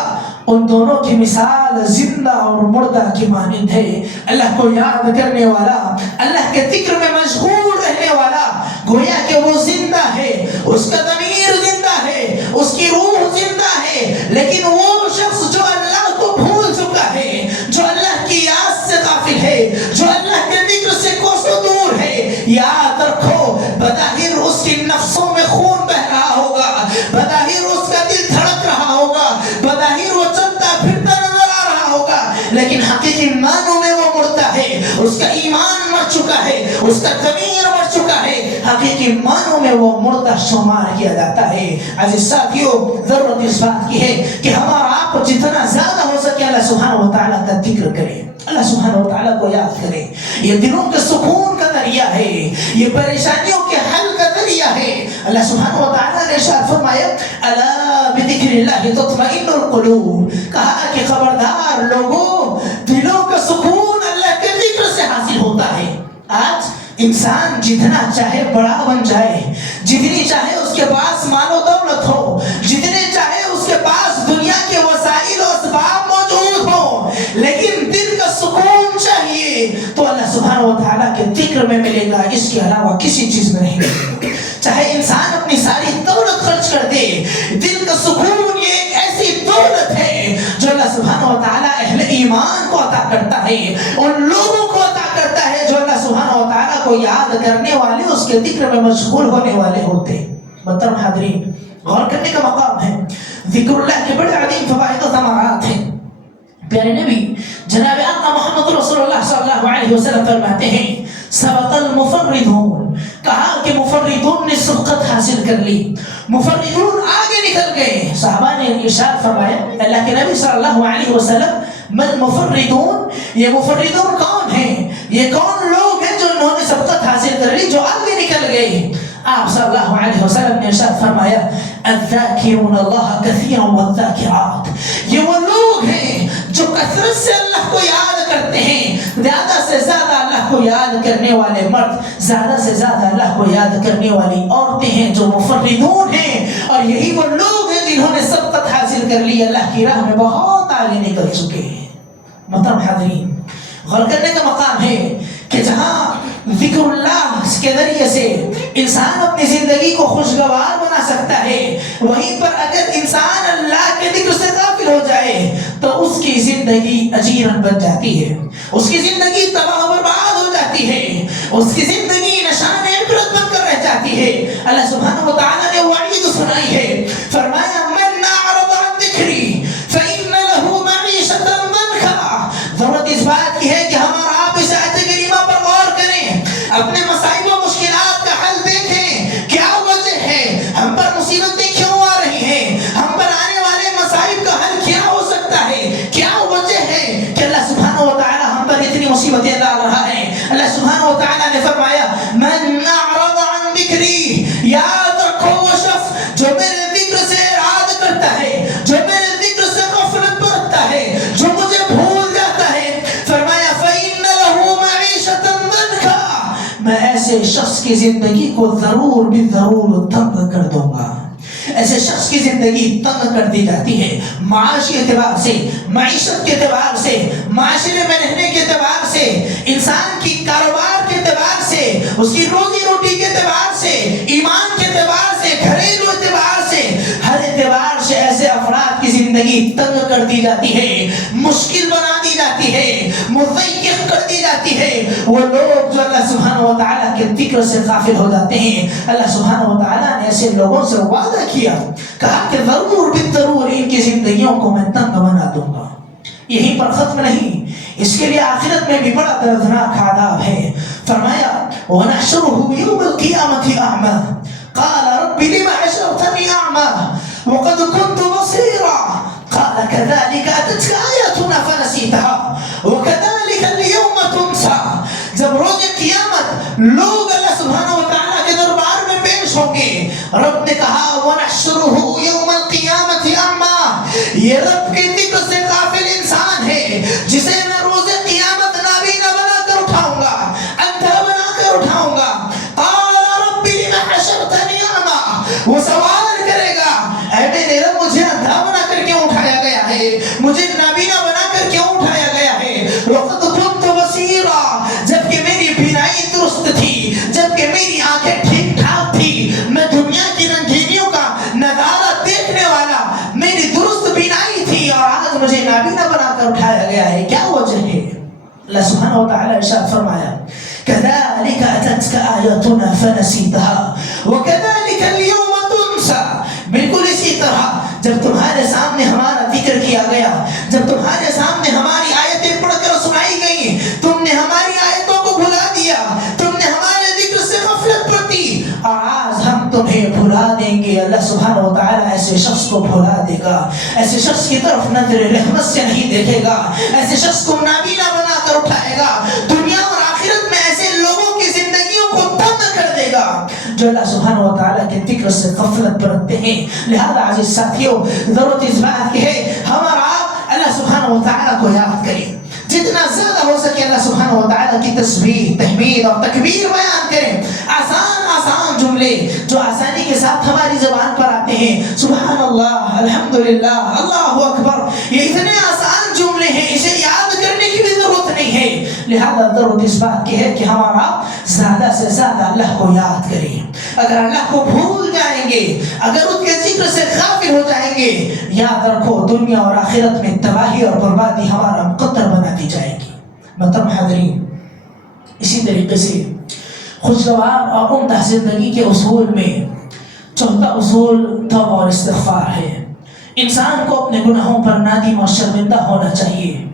ان دونوں کی مثال زندہ اور مردہ کی مانند ہے. اللہ کو یاد کرنے والا، اللہ کے ذکر میں مشغول رہنے والا، گویا کہ وہ زندہ ہے، اس کا ضمیر زندہ ہے، اس کی روح زندہ ہے. لیکن وہ شخص جو اللہ کو بھول چکا ہے، جو اللہ کی یاد سے غافل ہے، جو اللہ کے ذکر سے کوسوں دور ہے، یاد رکھو بظاہر اس کی نفسوں میں خون بہ رہا ہوگا، بظاہر اس کا دل دھڑک رہا ہوگا، بظاہر وہ چلتا پھرتا نظر آ رہا ہوگا، لیکن حقیقی معنوں میں وہ مردہ ہے، اس کا ایمان مر چکا ہے، اس کا ضمیر مر چکا ہے، حقیقی معنوں میں وہ مردہ شمار کیا جاتا ہے. عزیز ساتھیوں، ضرورت اس بات کی ہے کہ ہمارا آپ جتنا زیادہ ہو سکے اللہ سبحانہ و تعالیٰ کا ذکر کریں، اللہ سبحانہ و تعالیٰ کو یاد کریں. یہ دلوں کے سکون کا ذریعہ ہے، یہ پریشانیوں کے حل کا ذریعہ ہے. اللہ سبحانہ و تعالیٰ نے ارشاد فرمایا الا بذکر اللہ تطمئن القلوب. کہا کہ خبردار لوگوں، دلوں کا سکون اللہ کے ذکر سے حاصل ہوتا ہے. آج انسان جتنا چاہے بڑا بن جائے، جتنی چاہے اس کے پاس مال و دولت ہو، جتنے چاہے اس کے پاس دنیا کے وسائل و اسباب موجود ہوں، لیکن دل کا سکون چاہیے تو اللہ سبحانہ و تعالیٰ کے ذکر میں ملے گا، اس کے علاوہ کسی چیز میں نہیں ملے گا. چاہے انسان اپنی ساری دولت خرچ کر دے، دل کا سکون یہ ایک ایسی دولت ہے جو اللہ سبحانہ و تعالیٰ اہل ایمان کو عطا کرتا ہے، ان لوگوں کو عطا کرتا ہے جو اللہ سبحانہ و تعالیٰ کو یاد کرنے والے، اس کے ذکر میں مشغول ہونے والے ہوتے ہیں. محترم حاضرین، غور کرنے کا مقام ہے، ذکر اللہ کے بڑے عظیم فوائد و ثمرات ہیں. پیارے نبی جناب آقا محمد رسول اللہ صلی اللہ علیہ وسلم فرماتے ہیں سبق المفردون. کہا کہ مفردون نے سبقت حاصل کر لی، مفردون آگے نکل گئے. صحابہ نے ارشاد فرمایا اللہ کے نبی صلی اللہ علیہ وسلم من مفردون، یہ مفردون کون ہیں؟ یہ کون لوگ ہیں جو انہوں نے سبقت حاصل کر لی، جو آگے نکل گئے؟ آپ صلی اللہ علیہ وسلم نے ارشاد فرمایا الذاکرون اللہ کثیرا والذاکرات. یہ وہ لوگ ہیں جو کثرت سے اللہ کو یاد کرتے ہیں، زیادہ سے زیادہ اللہ کو یاد کرنے والے مرد، زیادہ سے زیادہ اللہ کو یاد کرنے والی عورتیں ہیں جو مفردون ہیں. اور یہی وہ لوگ ہیں جنہوں نے سبقت حاصل کر لی، اللہ کی راہ میں بہت آگے نکل چکے ہیں. محترم حاضرین، غور کرنے کا مقام ہے کہ جہاں ذکر اللہ کے ذریعے سے انسان اپنی زندگی کو خوشگوار بنا سکتا ہے، وہیں پر اگر انسان اللہ کے ذکر سے غافل ہو جائے تو اس کی زندگی اجیرن بن جاتی ہے، اس کی زندگی تباہ و برباد ہو جاتی ہے، اس کی زندگی نشان عبرت بن کر رہ جاتی ہے. اللہ سبحانہ و تعالیٰ نے وعید سنائی ہے، فرمایا من اعرض عن ذکری فإن له معیشۃ ضنکا. مصیبتیں ڈال رہا ہے. اللہ سبحانہ و تعالیٰ نے فرمایا من اعرض عن ذکری، یاد رکھو وہ شخص جو میرے ذکر سے اعراض کرتا ہے، جو میرے ذکر سے غفلت برتتا ہے، جو مجھے بھول جاتا ہے. فرمایا فإن له معیشۃ ضنکا، میں ایسے شخص کی زندگی کو ضرور بالضرور تنگ کر دوں گا. ایسے شخص کی زندگی تنگ کر دی جاتی ہے معاشی اعتبار سے، معیشت کے اعتبار سے، معاشرے میں رہنے کے اعتبار سے، انسان کی کاروبار کے اعتبار سے، اس کی روزی روٹی کے اعتبار سے، ایمان کے اعتبار سے، گھریلو اعتبار سے، ہر اعتبار سے ایسے افراد کی زندگی تنگ کر دی جاتی ہے، مشکل بنا دی جاتی ہے، مضیق کر دی جاتی ہے. وہ لوگ جو اللہ سبحانہ و تعالیٰ کے ذکر سے غافل ہو جاتے ہیں، اللہ سبحانہ و تعالیٰ نے ایسے لوگوں سے وعدہ کیا، کہا کہ ضرور بالضرور ان کی زندگیوں کو میں تنگ بنا دوں گا. یہیں پر ختم نہیں، اس کے لیے آخرت میں بھی بڑا دردناک عذاب ہے. فرمایا وَنَحْشُرُهُ يَوْمَ الْقِيَامَةِ أَعْمَى قَالَ رَبِّ لِمَ حَشَرْتَنِي أَعْمَى وَقَدْ كُنْتُ بَصِيرًا قَالَ كَذَلِكَ أَتَتْكَ آيَاتُنَا فَنَسِيتَهَا وَكَذَلِكَ الْيَوْمَ تُنْسَى. جب روز قیامت لوگ اللہ سبحانہ و تعالیٰ کے دربار میں پیش ہوں گے، رب نے کہا وَنَحْشُرُهُ يَوْمَ الْقِيَامَةِ أَعْمَى، یہ رب کے ذکر سے غافل انسان ہے جسے میں روز قیامت نابینا بنا کر اٹھاؤں گا، اندھا بنا کر اٹھاؤں گا. قَالَ رَبِّ لِمَ حَشَرْتَنِي أَعْمَى، وہ سوال کرے گا اے میرے رب مجھے اندھا بنا کر کیوں اٹھایا گیا ہے، مجھے نابینا بنا کر کیوں اٹھایا گیا ہے. وَقَدْ كُنْتُ بَصِيرًا، جبکہ میری بینائی درست تھی، جبکہ میری آنکھیں ٹھیک ٹھاک تھی، میں دنیا کی رنگینیوں کا نظارہ دیکھنے والا، میری درست بینائی تھی، اور آج مجھے نابینا بنا کر اٹھایا گیا ہے. کیا وجہ ہے؟ اللہ سبحانہ و تعالیٰ ارشاد فرمایا كَذَلِكَ أَتَتْكَ آيَاتُنَا فَنَسِيتَهَا وَكَذَلِكَ الْيَوْمَ تُنْسَى. بالکل اسی طرح جب تمہارے سامنے ہمارا ذکر کیا گیا، جب تمہارے سامنے ہماری آیتیں پڑھ کر سنائی گئیں، تم نے ہماری آیتوں کو بھلا دیا، تم نے ہمارے ذکر سے غفلت برتی، اور آج ہم تمہیں بھلا دیں گے. اللہ سبحانہ و تعالیٰ ایسے شخص کو بھلا دے گا، ایسے شخص کی طرف نظر رحمت سے نہیں دیکھے گا، ایسے شخص کو نابینا بنا کر اٹھائے گا. دنیا اور آخرت میں ایسے لوگوں کی زندگیوں کو تنگ کر دے گا جو اللہ سبحانہ و تعالیٰ کے ذکر سے غفلت برتتے ہیں. لہذا عزیز ساتھیوں، ضرورت اس بات کی ہے ہم اور آپ اللہ سبحانہ و تعالیٰ کو یاد کریں، جتنا زیادہ ہو سکے اللہ سبحانہ و تعالیٰ کی تسبیح، تحمید اور تکبیر بیان کریں. آسان آسان جملے جو آسانی کے ساتھ ہماری زبان پر آتے ہیں، سبحان اللہ، الحمدللہ، اللہ اکبر، یہ اتنے آسان جملے ہیں، اسے یاد کرنے کی بھی ضرورت نہیں ہے. لہذا ضرورت اس بات کی ہے کہ ہمارا زیادہ سے زیادہ اللہ کو یاد کریں. اگر اللہ کو بھول جائیں گے، اگر اس کے ذکر سے غافل ہو جائیں گے، یاد رکھو دنیا اور آخرت میں تباہی اور بربادی ہمارا مقدر بنا دی جائے گی. محترم حاضرین، اسی طریقے سے خوشگوار اور عمدہ زندگی کے اصول میں چوتھا اصول توبہ اور استغفار ہے. انسان کو اپنے گناہوں پر نادم اور شرمندہ ہونا چاہیے،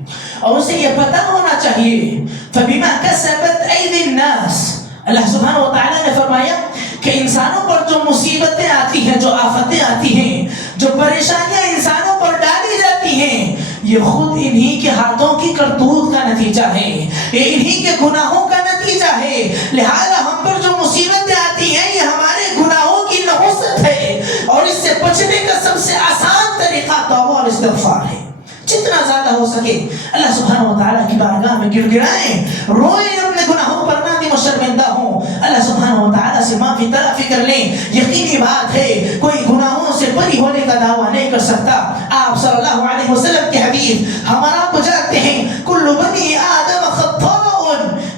اور اسے یہ پتہ ہونا چاہیے فَبِمَا كَسَبَتْ أَيْدِي النَّاسِ. اللہ سبحانہ و تعالیٰ نے فرمایا کہ انسانوں پر جو مصیبتیں آتی ہیں، جو آفتیں آتی ہیں، جو پریشانیاں انسانوں پر ڈالی جاتی ہیں، یہ خود انہی کے ہاتھوں کی کرتوت کا نتیجہ ہے، یہ انہی کے گناہوں کا نتیجہ ہے. لہذا ہم پر جو مصیبتیں آتی ہیں یہ ہمارے گناہوں کی نحوست ہے، اور اس سے بچنے کا سب سے آسان طریقہ توبہ اور استغفار ہے. جتنا زیادہ ہو سکے اللہ سبحانہ و تعالیٰ کی بارگاہ میں گڑ گڑائیں، روئیں، اپنے گناہوں پر نادم و شرمندہ ہوں، اللہ سبحانہ و تعالیٰ سے معافی تلافی کر لیں. یقینی بات ہے کوئی گناہوں سے بری ہونے کا دعویٰ نہیں کر سکتا. آپ صلی اللہ علیہ وسلم کی حدیث ہمارا کو جانتے ہیں، کل بنی آدم خطاء،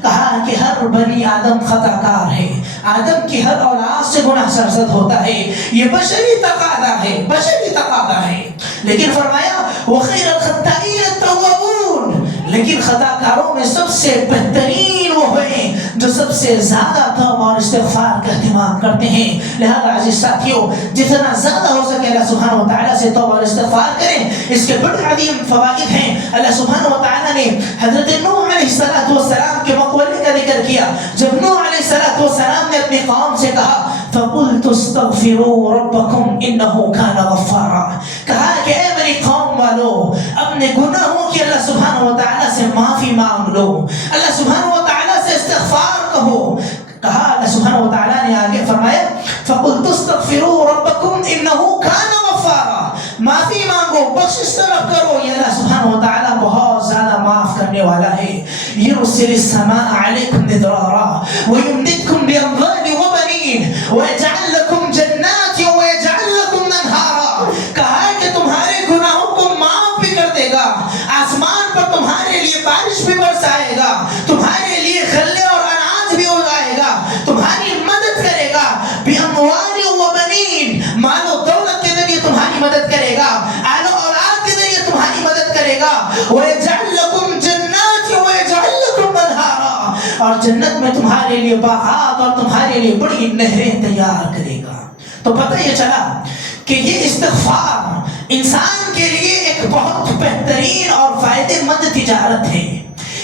کہا کہ ہر بنی آدم خطا کار ہے، آدم کی ہر اولاد سے گناہ سرزد ہوتا ہے، یہ بشری تقاضا ہے، بشری تقاضا ہے. لیکن فرمایا وَخَيْرَ الْخَطَّائِينَ التَّوَّابُونَ، لیکن خطا کاروں میں سب سے بہترین وہ ہیں جو سب سے زیادہ توبہ اور استغفار کا اہتمام کرتے ہیں. لہذا عزیز ساتھیوں، جتنا زیادہ ہو سکے اللہ سبحانہ و تعالیٰ سے توبہ اور استغفار کریں. اس کے بڑے عظیم فوائد ہیں. اللہ سبحانہ و تعالیٰ نے حضرت نوح علیہ السلام کے مقولے کا ذکر کیا. جب نوح علیہ السلام نے اپنی قوم سے کہا فَقُلْتُ اسْتَغْفِرُوا رَبَّكُمْ إِنَّهُ كَانَ غَفَّارًا، کہا کہ اے میری قوم والو، اپنے گناہوں کی اللہ سبحانہ و تعالیٰ سے معافی مانگو، مانگ لو, اللہ سبحانہ و تعالیٰ سے استغفار کہو. کہا اللہ سبحانہ و تعالیٰ نے آگے فرمایا فَقُلْتُ اسْتَغْفِرُوا رَبَّكُمْ إِنَّهُ كَانَ غَفَّارًا, معافی مانگو, بخشش طلب کرو, یہ اللہ سبحانہ و تعالیٰ بہت زیادہ معاف کرنے والا ہے. يُرْسِلِ السَّمَاءَ عَلَيْكُمْ مِدْرَارًا وَيُمْدِدْكُمْ بِأَمْوَالٍ وَبَنِينَ وَيَجْعَلْ لَكُمْ جَنَّاتٍ وَيَجْعَلْ لَكُمْ أَنْهَارًا. کہا کہ تمہارے گناہوں کو معاف بھی کر دے گا, آسمان پر تمہارے لیے بارش بھی برسائے گا, تمہارے لیے غلے اور اناج بھی اگائے گا, تمہاری مدد کرے گا. بِأَمْوَالٍ وَبَنِينَ, مال و دولت کے ذریعے تمہاری مدد کرے گا, آل و اولاد کے ذریعے تمہاری مدد کرے گا. وَيَجْعَلْ لَكُمْ جَنَّاتٍ وَيَجْعَلْ لَكُمْ أَنْهَارًا, اور جنت میں تمہارے لیے باغات اور تمہارے لیے بڑی نہریں تیار کرے گا. تو پتہ یہ چلا کہ یہ استغفار انسان کے لیے ایک بہت بہترین اور فائدہ مند تجارت ہے.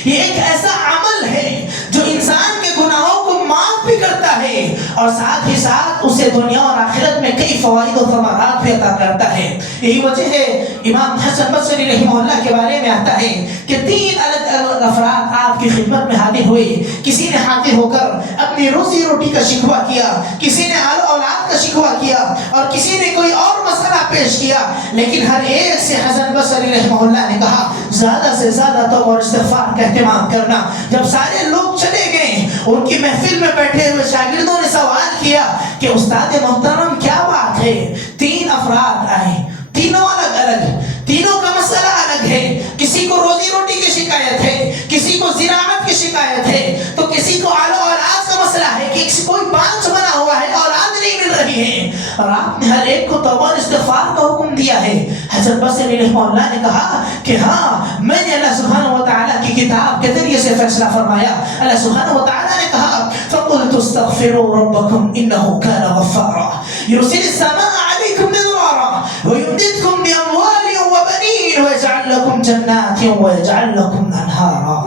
یہ ایک ایسا عمل ہے جو انسان کے گناہوں کو معاف بھی کرتا ہے اور ساتھ ہی ساتھ اسے دنیا اور آخرت میں کئی فوائد و ثمرات بھی عطا کرتا ہے. یہی وجہ ہے امام حسن بصری رحمہ اللہ کے بارے میں آتا ہے کہ 3 الگ الگ افراد آپ کی خدمت میں حاضر ہوئے. کسی نے حاضر ہو کر اپنی روزی روٹی کا شکوہ کیا, کسی نے آل اولاد کا شکوہ کیا, اور کسی نے کوئی اور مسئلہ پیش کیا. لیکن ہر ایک سے حسن بصری رحمہ اللہ نے کہا زیادہ سے زیادہ توبہ اور استغفار کا اہتمام کرنا. جب سارے لوگ چلے گئے, ان کی محفل میں بیٹھے ہوئے شاگردوں نے سوال کیا کہ استاد محترم کیا بات ہے؟ 3 افراد آئے, تینوں الگ الگ, تینوں کا مسئلہ الگ ہے. کسی کو روزی روٹی کی شکایت ہے, کسی کو زراعت کی شکایت ہے, تو کسی کو آل و اولاد کا مسئلہ ہے کہ کوئی بانچ بنا ہوا ہے, اولاد نہیں مل رہی ہے, اور آپ نے ہر ایک کو توبہ اور استغفار کا حکم دیا ہے. حضرت بصری رحمہ اللہ نے کہا کہ ہاں, میں نے اللہ سبحانہ و تعالیٰ کی کتاب کے ذریعے سے فیصلہ فرمایا. اللہ سبحانہ و تعالیٰ نے کہا فَقُلْتُ اسْتَغْفِرُوا رَبَّكُمْ إِنَّهُ كَانَ غَفَّارًا يُرْسِلِ السَّمَاءَ عَلَيْكُمْ مِدْرَارًا وَيُمْدِدْكُمْ بِأَمْوَالٍ وَبَنِينَ وَيَجْعَلْ لَكُمْ جَنَّاتٍ وَيَجْعَلْ لَكُمْ أَنْهَارًا.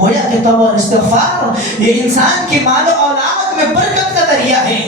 گویا کہ توبہ اور استغفار یہ انسان کی مال و اولاد میں برکت کا ذریعہ ہے.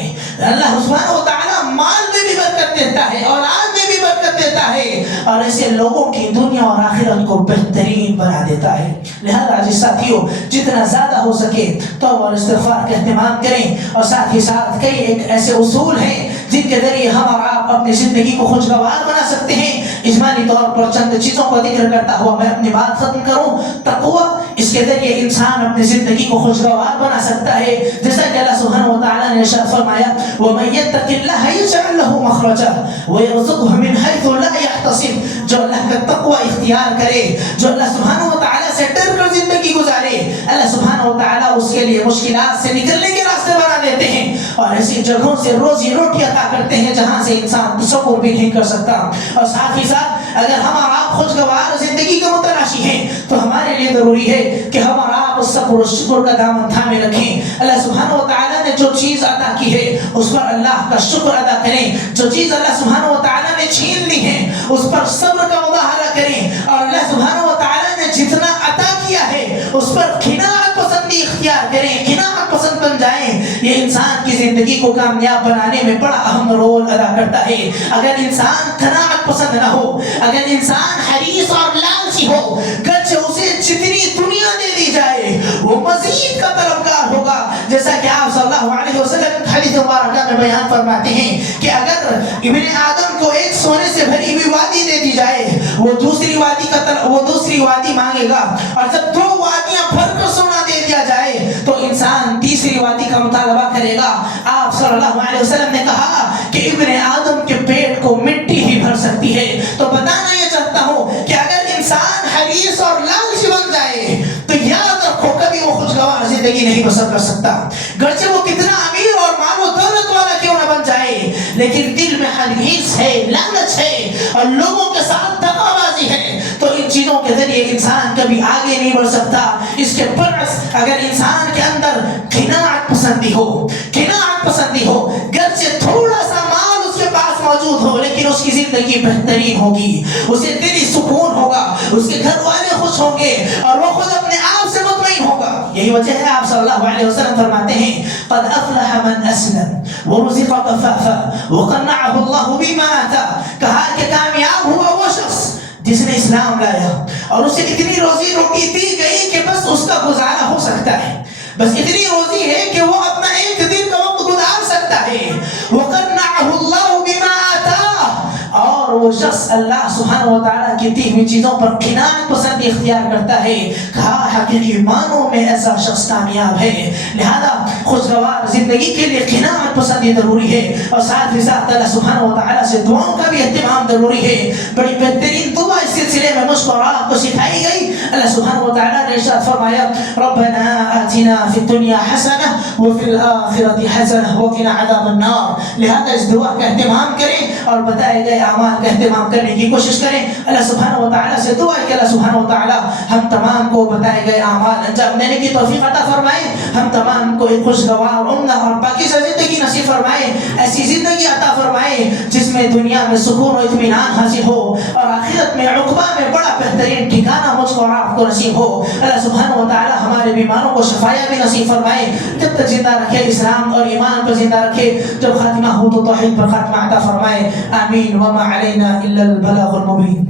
اللہ سبحانہ و تعالیٰ مال میں بھی برکت دیتا ہے, اولاد میں بھی برکت دیتا ہے, اور ایسے لوگوں کی دنیا اور آخرت کو بہترین بنا دیتا ہے. لہذا جس ساتھیوں جتنا زیادہ ہو سکے توبہ اور استغفار کا اہتمام کریں, اور ساتھ ہی ساتھ کئی ایک ایسے اصول ہیں جن کے ذریعے ہم اور آپ اپنی زندگی کو خوشگوار بنا سکتے ہیں. اجمالی طور پر چند چیزوں کو ذکر کرتا ہوا میں اپنی بات ختم کروں. تقوی, اس کے ذریعے انسان اپنی زندگی کو خوشگوار بنا سکتا ہے, جیسا کہ اللہ سبحانہ و تعالیٰ نے ارشاد فرمایا وَمَن يَتَّقِ اللَّهَ يَجْعَل لَّهُ مَخْرَجًا وَيَرْزُقْهُ مِنْ حَيْثُ لَا يَحْتَسِبُ. جو اللہ کا تقوی اختیار کرے, جو اللہ سبحانہ و تعالیٰ سے ڈر کر زندگی گزارے, اللہ سبحانہ و تعالیٰ اس کے لیے مشکلات سے نکلنے کے راستے بنا دیتے ہیں, اور ایسی جگہوں سے روزی روٹی عطا کرتے ہیں جہاں سے انسان تصور بھی نہیں کر سکتا. اور ساتھ ہی ساتھ اگر ہم اور آپ خوشگوار زندگی کے متلاشی ہیں تو ہمارے لیے ضروری ہے کہ ہم اور آپ صبر و شکر کا دامن تھامے رکھیں. اللہ سبحانہ و تعالیٰ نے جو چیز عطا کی ہے اس پر اللہ کا شکر ادا کریں, جو چیز اللہ سبحانہ و تعالیٰ نے چھین لی ہے اس پر صبر کا مظاہرہ کریں, اور اللہ سبحانہ و تعالیٰ نے جتنا عطا کیا ہے اس پر قناعت پسندی اختیار کریں, قناعت پسند بن جائیں. یہ انسان کی زندگی کو کامیاب بنانے میں بڑا اہم رول ادا کرتا ہے. اگر انسان قناعت پسند نہ ہو, اگر انسان حریص اور لالچی ہو, گرچہ اسے جتنی دنیا دے دی جائے وہ مزید کا طلبگار ہوگا. جیسا کہ آپ صلی اللہ علیہ وسلم حدیث مبارکہ میں بیان فرماتے ہیں کہ اگر ابن آدم کو ایک سونے سے بھری ہوئی وادی دے دی جائے, وہ دوسری وادی مانگے گا, اور جب 2 وادیاں بھر کر سونا دے دیا جائے تو انسان تیسری وادی کا مطالبہ کرے گا. آپ صلی اللہ علیہ وسلم نے کہا کہ ابن آدم کے پیٹ کو مٹی ہی بھر سکتی ہے. تو بتانا یہ چاہتا ہوں کہ اگر انسان حریص اور لالچی بن جائے تو یاد رکھو کبھی وہ خوشگوار زندگی نہیں بسر کر سکتا. گرچہ وہ کتنا امیر اور مال و دولت والا کیوں نہ بن جائے, لیکن دل میں حریص ہے, لالچ ہے, اور لوگوں کے ساتھ دغا بازی ہے, تو ان چیزوں کے ذریعے انسان کبھی آگے نہیں بڑھ سکتا. اس کے برعکس اگر انسان کے اندر قناعت پسندی ہو, گرچہ تھوڑا سا مال اس کے پاس موجود ہو لیکن اس کی زندگی بہترین ہوگی, اسے دلی سکون ہوگا, اس کے گھر والے خوش ہوں گے, اور وہ خود اپنے آپ سے مطمئن ہوگا. یہی وجہ ہے آپ صلی اللہ علیہ وسلم فرماتے ہیں قد افلح من اسلم ورزق کفافا وقنعه اللہ بما آتا. کہا کہ کامیاب ہوا وہ شخص جس نے اسلام لایا اور اسے اتنی روزی روٹی دی گئی کہ بس اس کا گزارا ہو سکتا ہے، بس اتنی روزی ہے کہ وہ اپنا ایک دن کا وقت گزار سکتا ہے، وَقَنَّعَهُ اللَّهُ بِمَا آتَاهُ، اور وہ شخص اللہ سبحانہ و تعالیٰ کی دی ہوئی چیزوں پر قناعت پسندی اختیار کرتا ہے، کہا حقیقی معنوں میں ایسا شخص کامیاب ہے۔ لہذا خوشگوار زندگی کے لیے قناعت پسندی ضروری ہے، اور ساتھ ہی ساتھ اللہ سبحانہ و تعالیٰ سے دعاؤں کا بھی اہتمام ضروری ہے۔ بڑی بہترین دعا اس سلسلے میں مجھ کو اور آپ کو سکھائی گئی۔ اللہ سبحانہ و تعالیٰ نے ارشاد فرمایا ربنا آتنا فی الدنیا حسنہ وفی الآخرۃ حسنہ وقنا عذاب النار۔ لہذا اس دعا کا اہتمام کریں اور بتائے گئے اعمال کا اہتمام کرنے کی کوشش کریں۔ اللہ سبحانہ و تعالیٰ سے دعا ہے کہ اللہ سبحانہ و تعالیٰ ہم تمام کو بتائے گئے اعمال انجام دینے کی توفیق عطا فرمائے، ہم تمام کو ایک خوشگوار عمدہ اور پاکیزہ زندگی نصیب فرمائے، ایسی زندگی عطا فرمائے جس میں دنیا میں سکون و اطمینان حاصل ہو اور آخرت میں عقبہ میں بڑا بہترین ٹھکانہ مجھ کو اور آپ کو نصیب ہو۔ اللہ سبحانہ و تعالیٰ ہمارے بیماروں کو شفایا بھی نصیب فرمائے، جب تک زندہ رکھے اسلام اور ایمان پر زندہ رکھے، جب خاتمہ ہو تو توحید پر خاتمہ عطا فرمائے، آمین۔ وما علینا الا البلاغ المبین۔